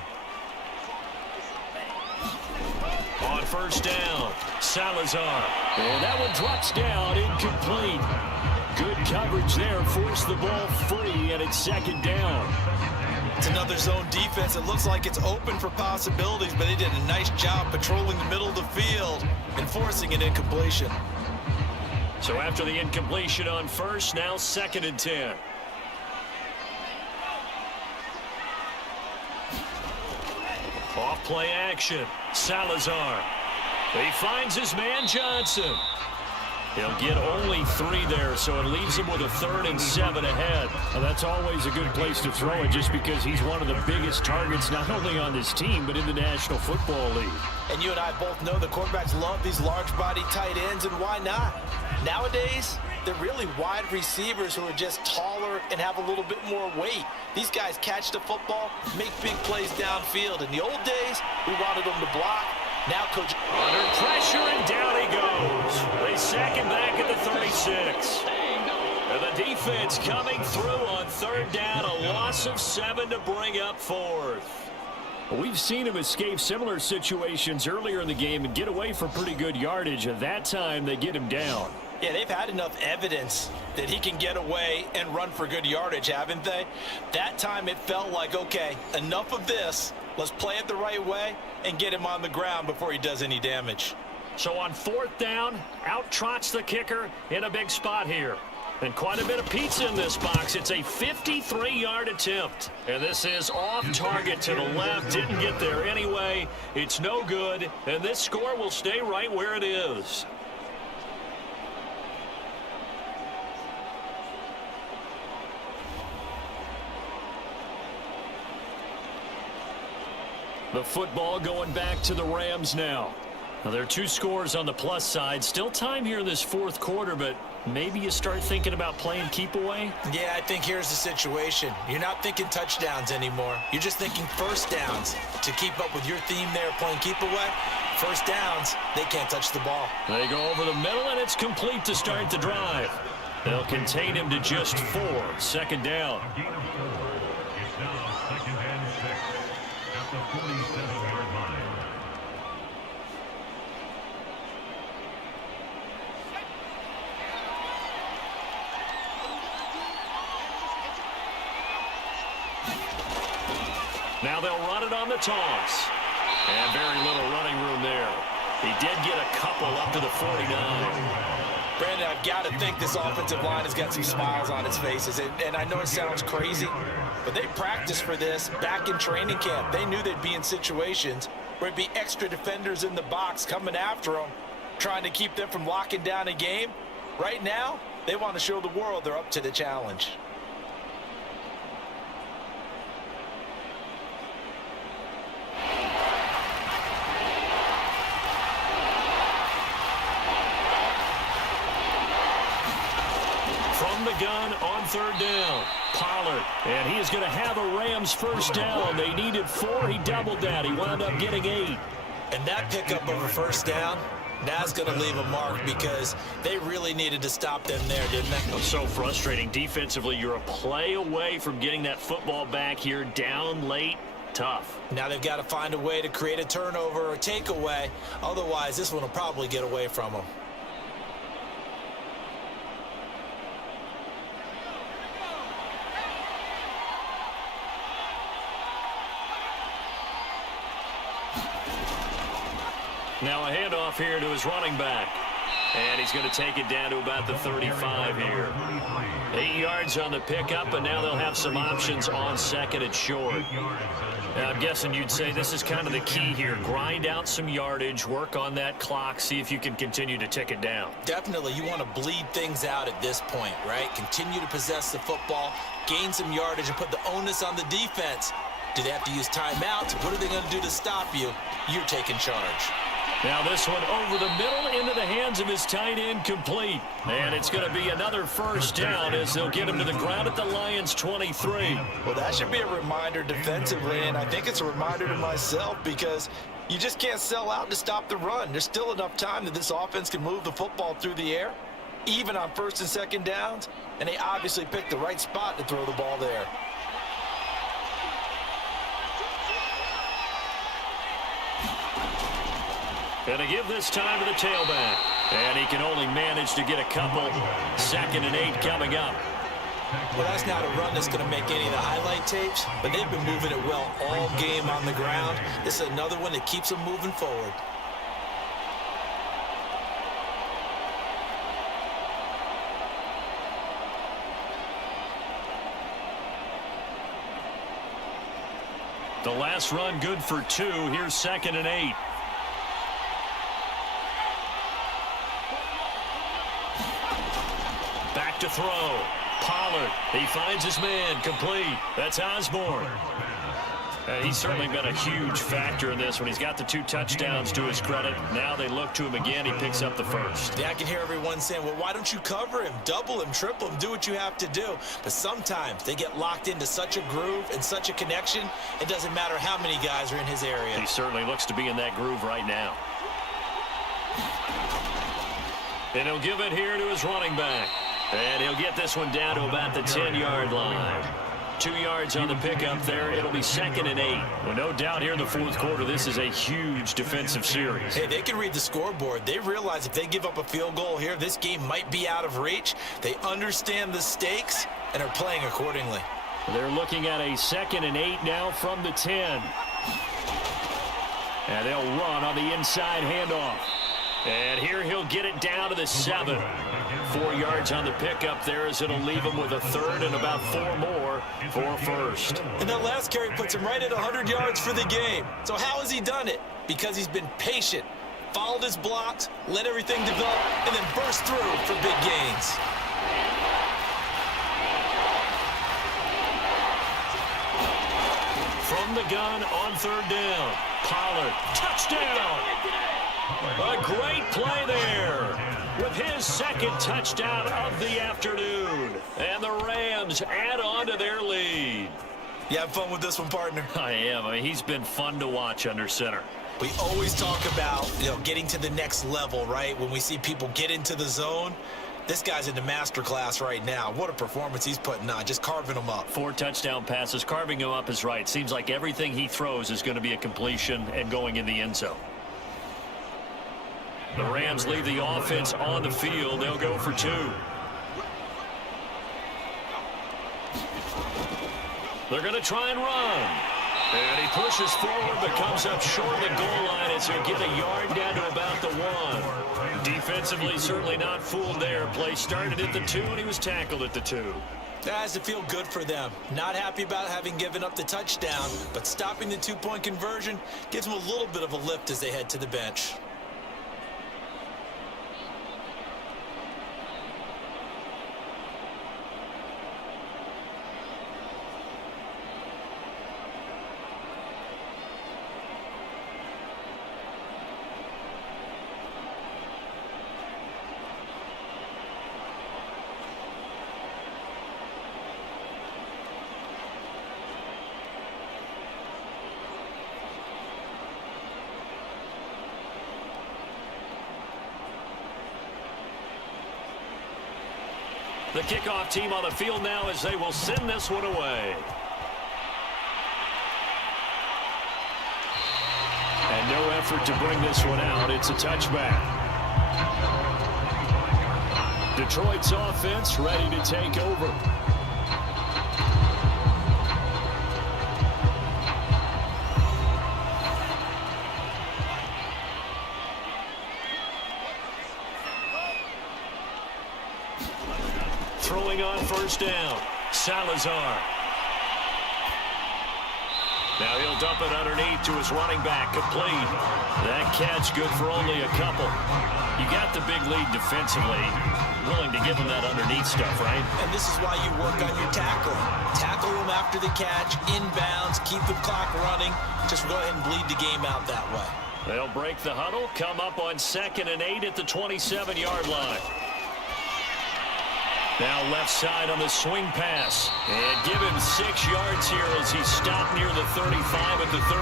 On first down, Salazar. And that one drops down, incomplete. Good coverage there, forced the ball free, and it's 2nd down. It's another zone defense. It looks like it's open for possibilities, but they did a nice job patrolling the middle of the field and forcing an incompletion. So after the incompletion on first, now 2nd and 10. Off play action, Salazar. He finds his man Johnson. He'll get only 3 there, so it leaves him with a 3rd and 7 ahead. Well, that's always a good place to throw it just because he's one of the biggest targets not only on this team but in the National Football League. And you and I both know the quarterbacks love these large-body tight ends, and why not? Nowadays, they're really wide receivers who are just taller and have a little bit more weight. These guys catch the football, make big plays downfield. In the old days, we wanted them to block. Now, Coach, under pressure, and down he goes. They sack him back at the 36. And the defense coming through on 3rd down, a loss of 7 to bring up 4th. We've seen him escape similar situations earlier in the game and get away for pretty good yardage. At that time, they get him down. Yeah, they've had enough evidence that he can get away and run for good yardage, haven't they? That time it felt like, okay, enough of this. Let's play it the right way and get him on the ground before he does any damage. So on 4th down, out trots the kicker in a big spot here. And quite a bit of pizza in this box. It's a 53-yard attempt. And this is off target to the left. Didn't get there anyway. It's no good. And this score will stay right where it is. The football going back to the Rams now. Now, there are 2 scores on the plus side. Still time here in this fourth quarter, but maybe you start thinking about playing keep away? Yeah, I think here's the situation. You're not thinking touchdowns anymore. You're just thinking first downs. To keep up with your theme there, playing keep away, first downs, they can't touch the ball. They go over the middle, and it's complete to start the drive. They'll contain him to just 4. Second down. A gain of 4. It's now 2nd and 6 at the 47-yard line. Now they'll run it on the toss. And very little running room there. He did get a couple up to the 49. Brandon, I've got to think this offensive line has got some smiles on its faces. And I know it sounds crazy, but they practiced for this back in training camp. They knew they'd be in situations where it'd be extra defenders in the box coming after them, trying to keep them from locking down a game. Right now, they want to show the world they're up to the challenge. From the gun on 3rd down. Pollard. And he is going to have a Rams first down. They needed 4. He doubled that. He wound up getting 8. And that pickup of a first down, that's going to leave a mark because they really needed to stop them there, didn't they? It's so frustrating. Defensively, you're a play away from getting that football back here. Down late. Tough. Now they've got to find a way to create a turnover or takeaway. Otherwise, this one will probably get away from them. Now a handoff here to his running back. And he's going to take it down to about the 35 here. 8 yards on the pickup, and now they'll have some options on 2nd and short. Now, I'm guessing you'd say this is kind of the key here. Grind out some yardage, work on that clock, see if you can continue to tick it down. Definitely, you want to bleed things out at this point, right? Continue to possess the football, gain some yardage, and put the onus on the defense. Do they have to use timeouts? What are they going to do to stop you? You're taking charge. Now this one over the middle into the hands of his tight end, complete. And it's going to be another first down as they'll get him to the ground at the Lions' 23. Well, that should be a reminder defensively, and I think it's a reminder to myself because you just can't sell out to stop the run. There's still enough time that this offense can move the football through the air, even on 1st and 2nd downs, and they obviously picked the right spot to throw the ball there. And to give this time to the tailback. And he can only manage to get a couple. 2nd and 8 coming up. Well, that's not a run that's going to make any of the highlight tapes, but they've been moving it well all game on the ground. This is another one that keeps them moving forward. The last run good for 2. Here's 2nd and 8. Back to throw. Pollard. He finds his man. Complete. That's Osborne. He's certainly been a huge factor in this when he's got the 2 touchdowns to his credit. Now they look to him again. He picks up the first. Yeah, I can hear everyone saying, well, why don't you cover him? Double him, triple him, do what you have to do. But sometimes they get locked into such a groove and such a connection, it doesn't matter how many guys are in his area. He certainly looks to be in that groove right now. And he'll give it here to his running back. And he'll get this one down to about the 10-yard line. 2 yards on the pickup there. It'll be 2nd and 8. Well, no doubt here in the fourth quarter, this is a huge defensive series. Hey, they can read the scoreboard. They realize if they give up a field goal here, this game might be out of reach. They understand the stakes and are playing accordingly. They're looking at a 2nd and 8 now from the 10. And they'll run on the inside handoff. And here he'll get it down to the 7. 4 yards on the pickup there, as it'll leave him with a third and about 4 more for a first. And that last carry puts him right at 100 yards for the game. So how has he done it? Because he's been patient, followed his blocks, let everything develop, and then burst through for big gains. From the gun on 3rd down. Pollard, touchdown! A great play there with his 2nd touchdown of the afternoon. And the Rams add on to their lead. You have fun with this one, partner? I am. I mean, he's been fun to watch under center. We always talk about, getting to the next level, right? When we see people get into the zone, this guy's in the master class right now. What a performance he's putting on, just carving them up. 4 touchdown passes. Carving him up is right. Seems like everything he throws is going to be a completion and going in the end zone. The Rams leave the offense on the field. They'll go for 2. They're going to try and run. And he pushes forward but comes up short of the goal line as he'll get a yard down to about the 1. Defensively, certainly not fooled there. Play started at the 2, and he was tackled at the 2. That has to feel good for them. Not happy about having given up the touchdown, but stopping the 2-point conversion gives them a little bit of a lift as they head to the bench. The kickoff team on the field now as they will send this one away. And no effort to bring this one out. It's a touchback. Detroit's offense ready to take over. Throwing on 1st down, Salazar. Now he'll dump it underneath to his running back, complete. That catch good for only a couple. You got the big lead defensively. Willing to give him that underneath stuff, right? And this is why you work on your tackling. Tackle them after the catch, inbounds, keep the clock running. Just go ahead and bleed the game out that way. They'll break the huddle, come up on 2nd and 8 at the 27-yard line. Now left side on the swing pass. And give him 6 yards here as he stopped near the 35 at the 34.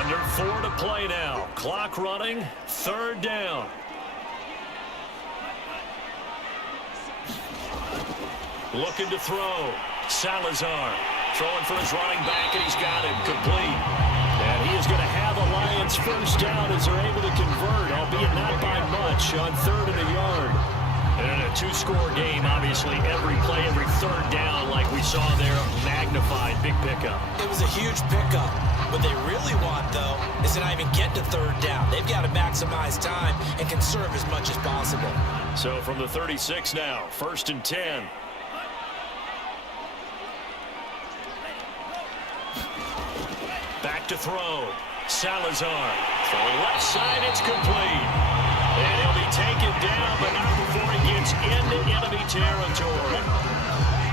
Under 4 to play now. Clock running. 3rd down. Looking to throw. Salazar throwing for his running back, and he's got him complete. And he is going to have a Lions 1st down as they're able to convert, albeit not by much, on 3rd and a yard. And a 2-score game, obviously, every play, every 3rd down, like we saw there, magnified, big pickup. It was a huge pickup. What they really want, though, is to not even get to 3rd down. They've got to maximize time and conserve as much as possible. So from the 36 now, 1st and 10. Back to throw. Salazar. Throwing left side, it's complete. And he'll be taken down, but not before he gets into enemy territory.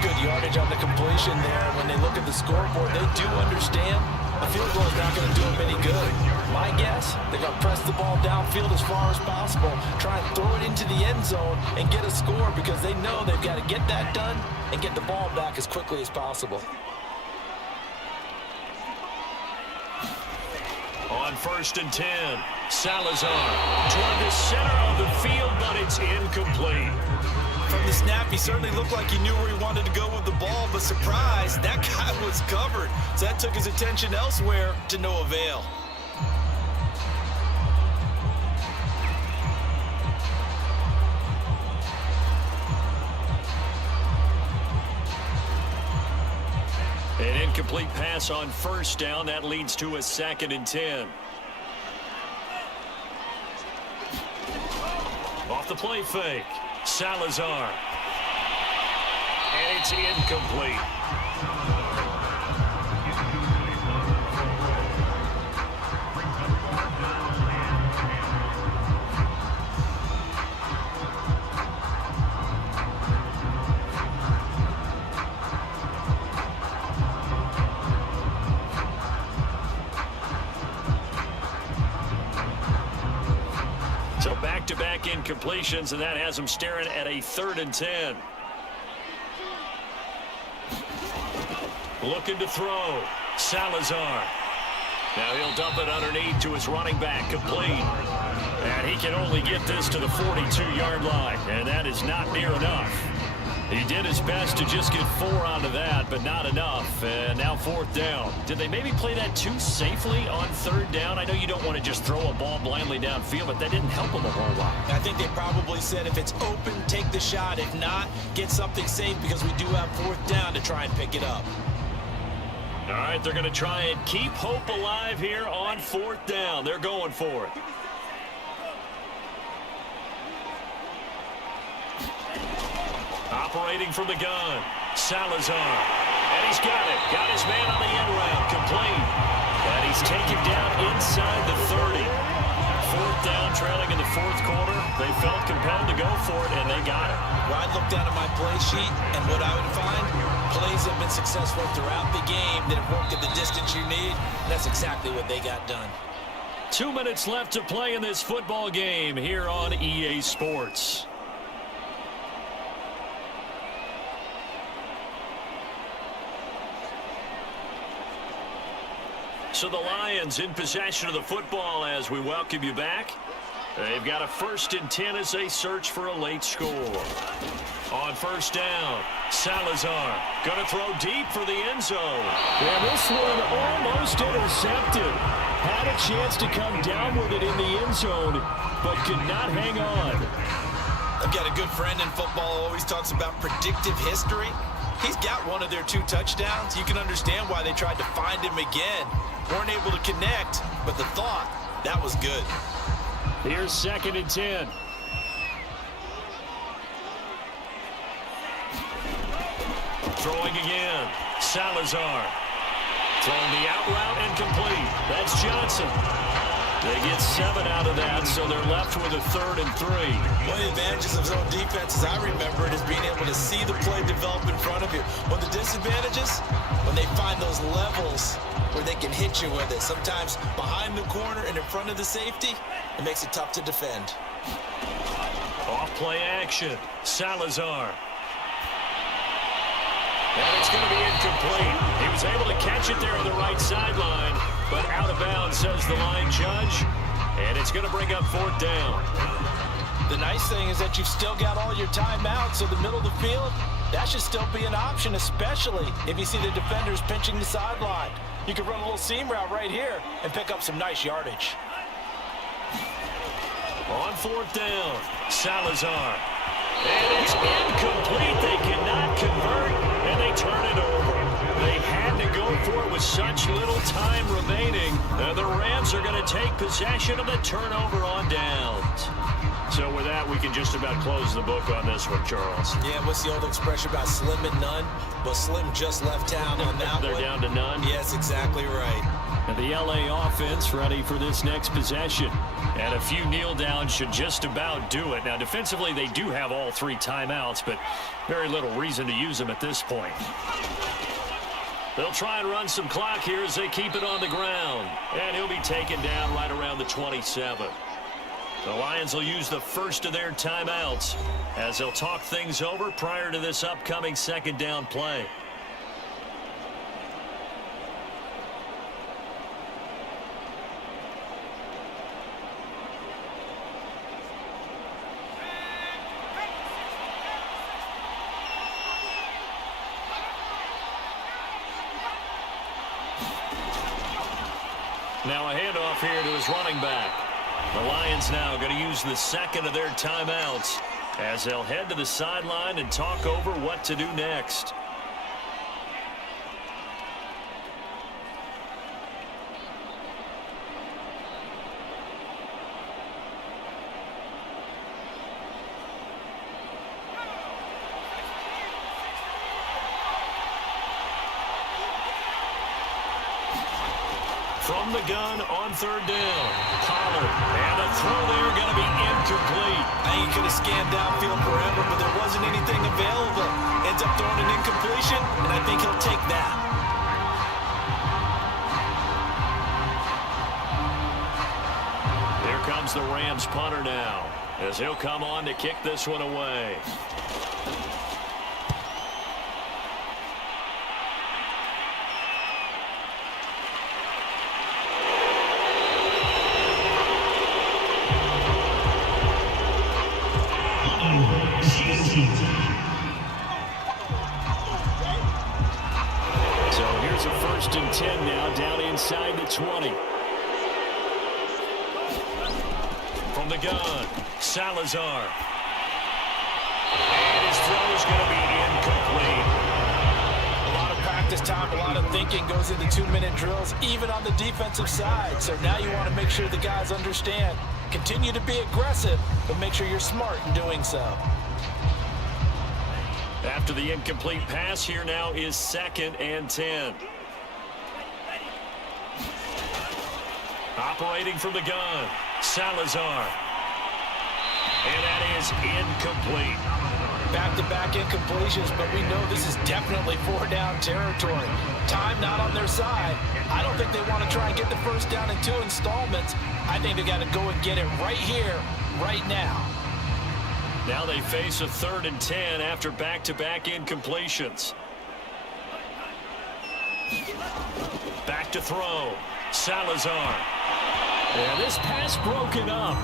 Good yardage on the completion there. When they look at the scoreboard, they do understand a field goal is not going to do them any good. My guess, they're going to press the ball downfield as far as possible, try and throw it into the end zone and get a score because they know they've got to get that done and get the ball back as quickly as possible. On 1st and 10, Salazar toward the center of the field, but it's incomplete. From the snap, he certainly looked like he knew where he wanted to go with the ball, but surprise, that guy was covered. So that took his attention elsewhere to no avail. incomplete pass on first down. That leads to a 2nd and 10. Off the play fake. Salazar. And it's incomplete. So back-to-back incompletions, and that has him staring at a 3rd and 10. Looking to throw. Salazar. Now he'll dump it underneath to his running back, complete. And he can only get this to the 42-yard line, and that is not near enough. He did his best to just get 4 out of that, but not enough. And now 4th down. Did they maybe play that too safely on 3rd down? I know you don't want to just throw a ball blindly downfield, but that didn't help them a whole lot. I think they probably said if it's open, take the shot. If not, get something safe because we do have 4th down to try and pick it up. All right, they're going to try and keep hope alive here on 4th down. They're going for it. Operating from the gun, Salazar. And he's got it. Got his man on the end round, complete. And he's taken down inside the 30. 4th down, trailing in the 4th quarter. They felt compelled to go for it, and they got it. Well, I'd look down at my play sheet, and what I would find, plays have been successful throughout the game that have worked at the distance you need. That's exactly what they got done. 2 minutes left to play in this football game here on EA Sports. So the Lions in possession of the football as we welcome you back. They've got a 1st and 10 as they search for a late score. On 1st down, Salazar going to throw deep for the end zone. And this one almost intercepted. Had a chance to come down with it in the end zone, but could not hang on. I've got a good friend in football who always talks about predictive history. He's got one of their 2 touchdowns. You can understand why they tried to find him again. Weren't able to connect, but the thought, that was good. Here's 2nd and 10. Throwing again. Salazar. Throwing the out route and complete. That's Johnson. They get 7 out of that, so they're left with a 3rd and 3. One of the advantages of zone defense, as I remember it, is being able to see the play develop in front of you. One of the disadvantages, when they find those levels where they can hit you with it, sometimes behind the corner and in front of the safety, it makes it tough to defend. Off play action. Salazar. And it's going to be incomplete. He was able to catch it there on the right sideline, but out of bounds, says the line judge. And it's going to bring up 4th down. The nice thing is that you've still got all your timeouts, so the middle of the field, that should still be an option, especially if you see the defenders pinching the sideline. You can run a little seam route right here and pick up some nice yardage. On 4th down, Salazar. And it's incomplete. They cannot convert, and they turn it over. They had to go for it with such little time remaining. The Rams are going to take possession of the turnover on downs. So with that, we can just about close the book on this one, Charles. Yeah, what's the old expression about slim and none? Well, Slim just left town on that They're one. down to none. Yes, exactly right. And the LA offense ready for this next possession. And a few kneel downs should just about do it. Now, defensively, they do have all 3 timeouts, but very little reason to use them at this point. They'll try and run some clock here as they keep it on the ground. And he'll be taken down right around the 27. The Lions will use the first of their timeouts as they'll talk things over prior to this upcoming 2nd down play. Now a handoff here to his running back. The Lions now going to use the 2nd of their timeouts as they'll head to the sideline and talk over what to do next. from the gun on third down. Pollard, and the throw there going to be incomplete. I think he could have scanned downfield forever, but there wasn't anything available. Ends up throwing an incompletion, and I think he'll take that. Here comes the Rams punter now, as he'll come on to kick this one away. So here's a 1st and 10 now, down inside the 20. From the gun, Salazar. And his throw is going to be incomplete. A lot of practice time, a lot of thinking goes into 2-minute drills, even on the defensive side. So now you want to make sure the guys understand. Continue to be aggressive, but make sure you're smart in doing so. After the incomplete pass, here now is 2nd and 10. Operating from the gun, Salazar. And that is incomplete. Back-to-back incompletions, but we know this is definitely 4-down territory. Time not on their side. I don't think they want to try and get the first down in 2 installments. I think they got to go and get it right here, right now. Now they face a 3rd and 10 after back-to-back incompletions. Back to throw, Salazar. And this pass broken up.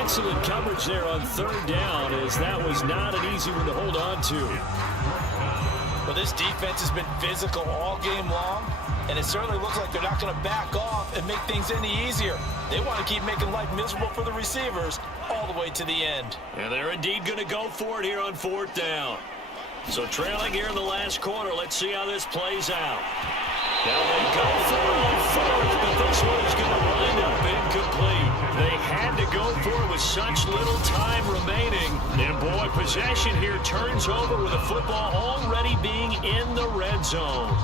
Excellent coverage there on 3rd down, as that was not an easy one to hold on to. Well, this defense has been physical all game long, and it certainly looks like they're not going to back off and make things any easier. They want to keep making life miserable for the receivers all the way to the end. And they're indeed going to go for it here on 4th down. So trailing here in the last quarter, let's see how this plays out. Now they go for it on 4th, but this one is going to wind up incomplete. They had to go for it with such little time remaining. And boy, possession here turns over with the football already being in the red zone.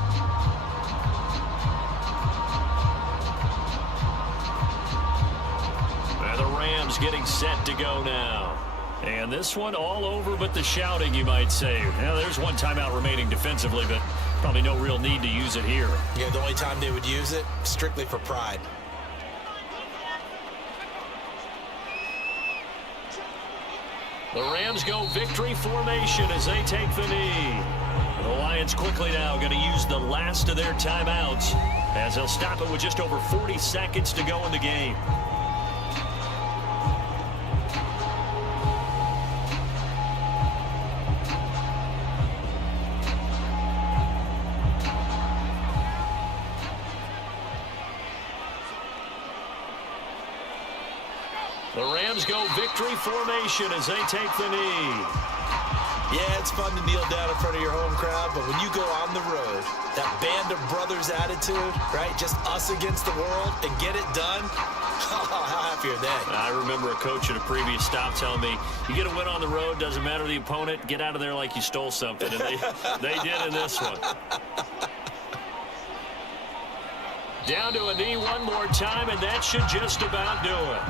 And the Rams getting set to go now. And this one all over but the shouting, you might say. Now, there's one timeout remaining defensively, but probably no real need to use it here. Yeah, the only time they would use it, strictly for pride. The Rams go victory formation as they take the knee. The Lions quickly now going to use the last of their timeouts as they'll stop it with just over 40 seconds to go in the game. The Rams go victory formation as they take the knee. Yeah, it's fun to kneel down in front of your home crowd, but when you go on the road, that band of brothers attitude, right? Just us against the world and get it done. How happy are they? I remember a coach at a previous stop telling me, you get a win on the road, doesn't matter the opponent, get out of there like you stole something. And they did in this one. Down to a knee one more time, and that should just about do it.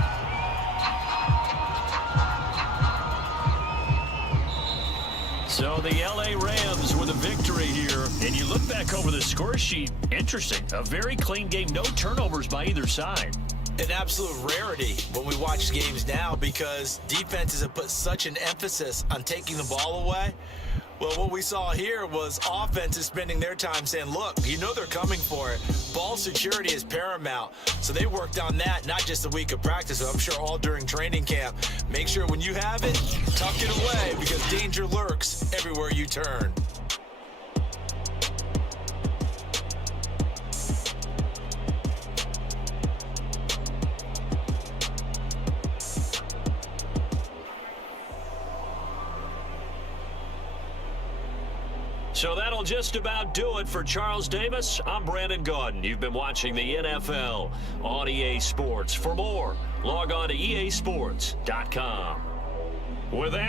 So the L.A. Rams with a victory here. And you look back over the score sheet, interesting. A very clean game, no turnovers by either side. An absolute rarity when we watch games now because defenses have put such an emphasis on taking the ball away. Well, what we saw here was offenses spending their time saying, look, you know they're coming for it. Ball security is paramount. So they worked on that, not just a week of practice, but I'm sure all during training camp. Make sure when you have it, tuck it away because danger lurks everywhere you turn. So that'll just about do it for Charles Davis. I'm Brandon Gaudin. You've been watching the NFL on EA Sports. For more, log on to easports.com. With that,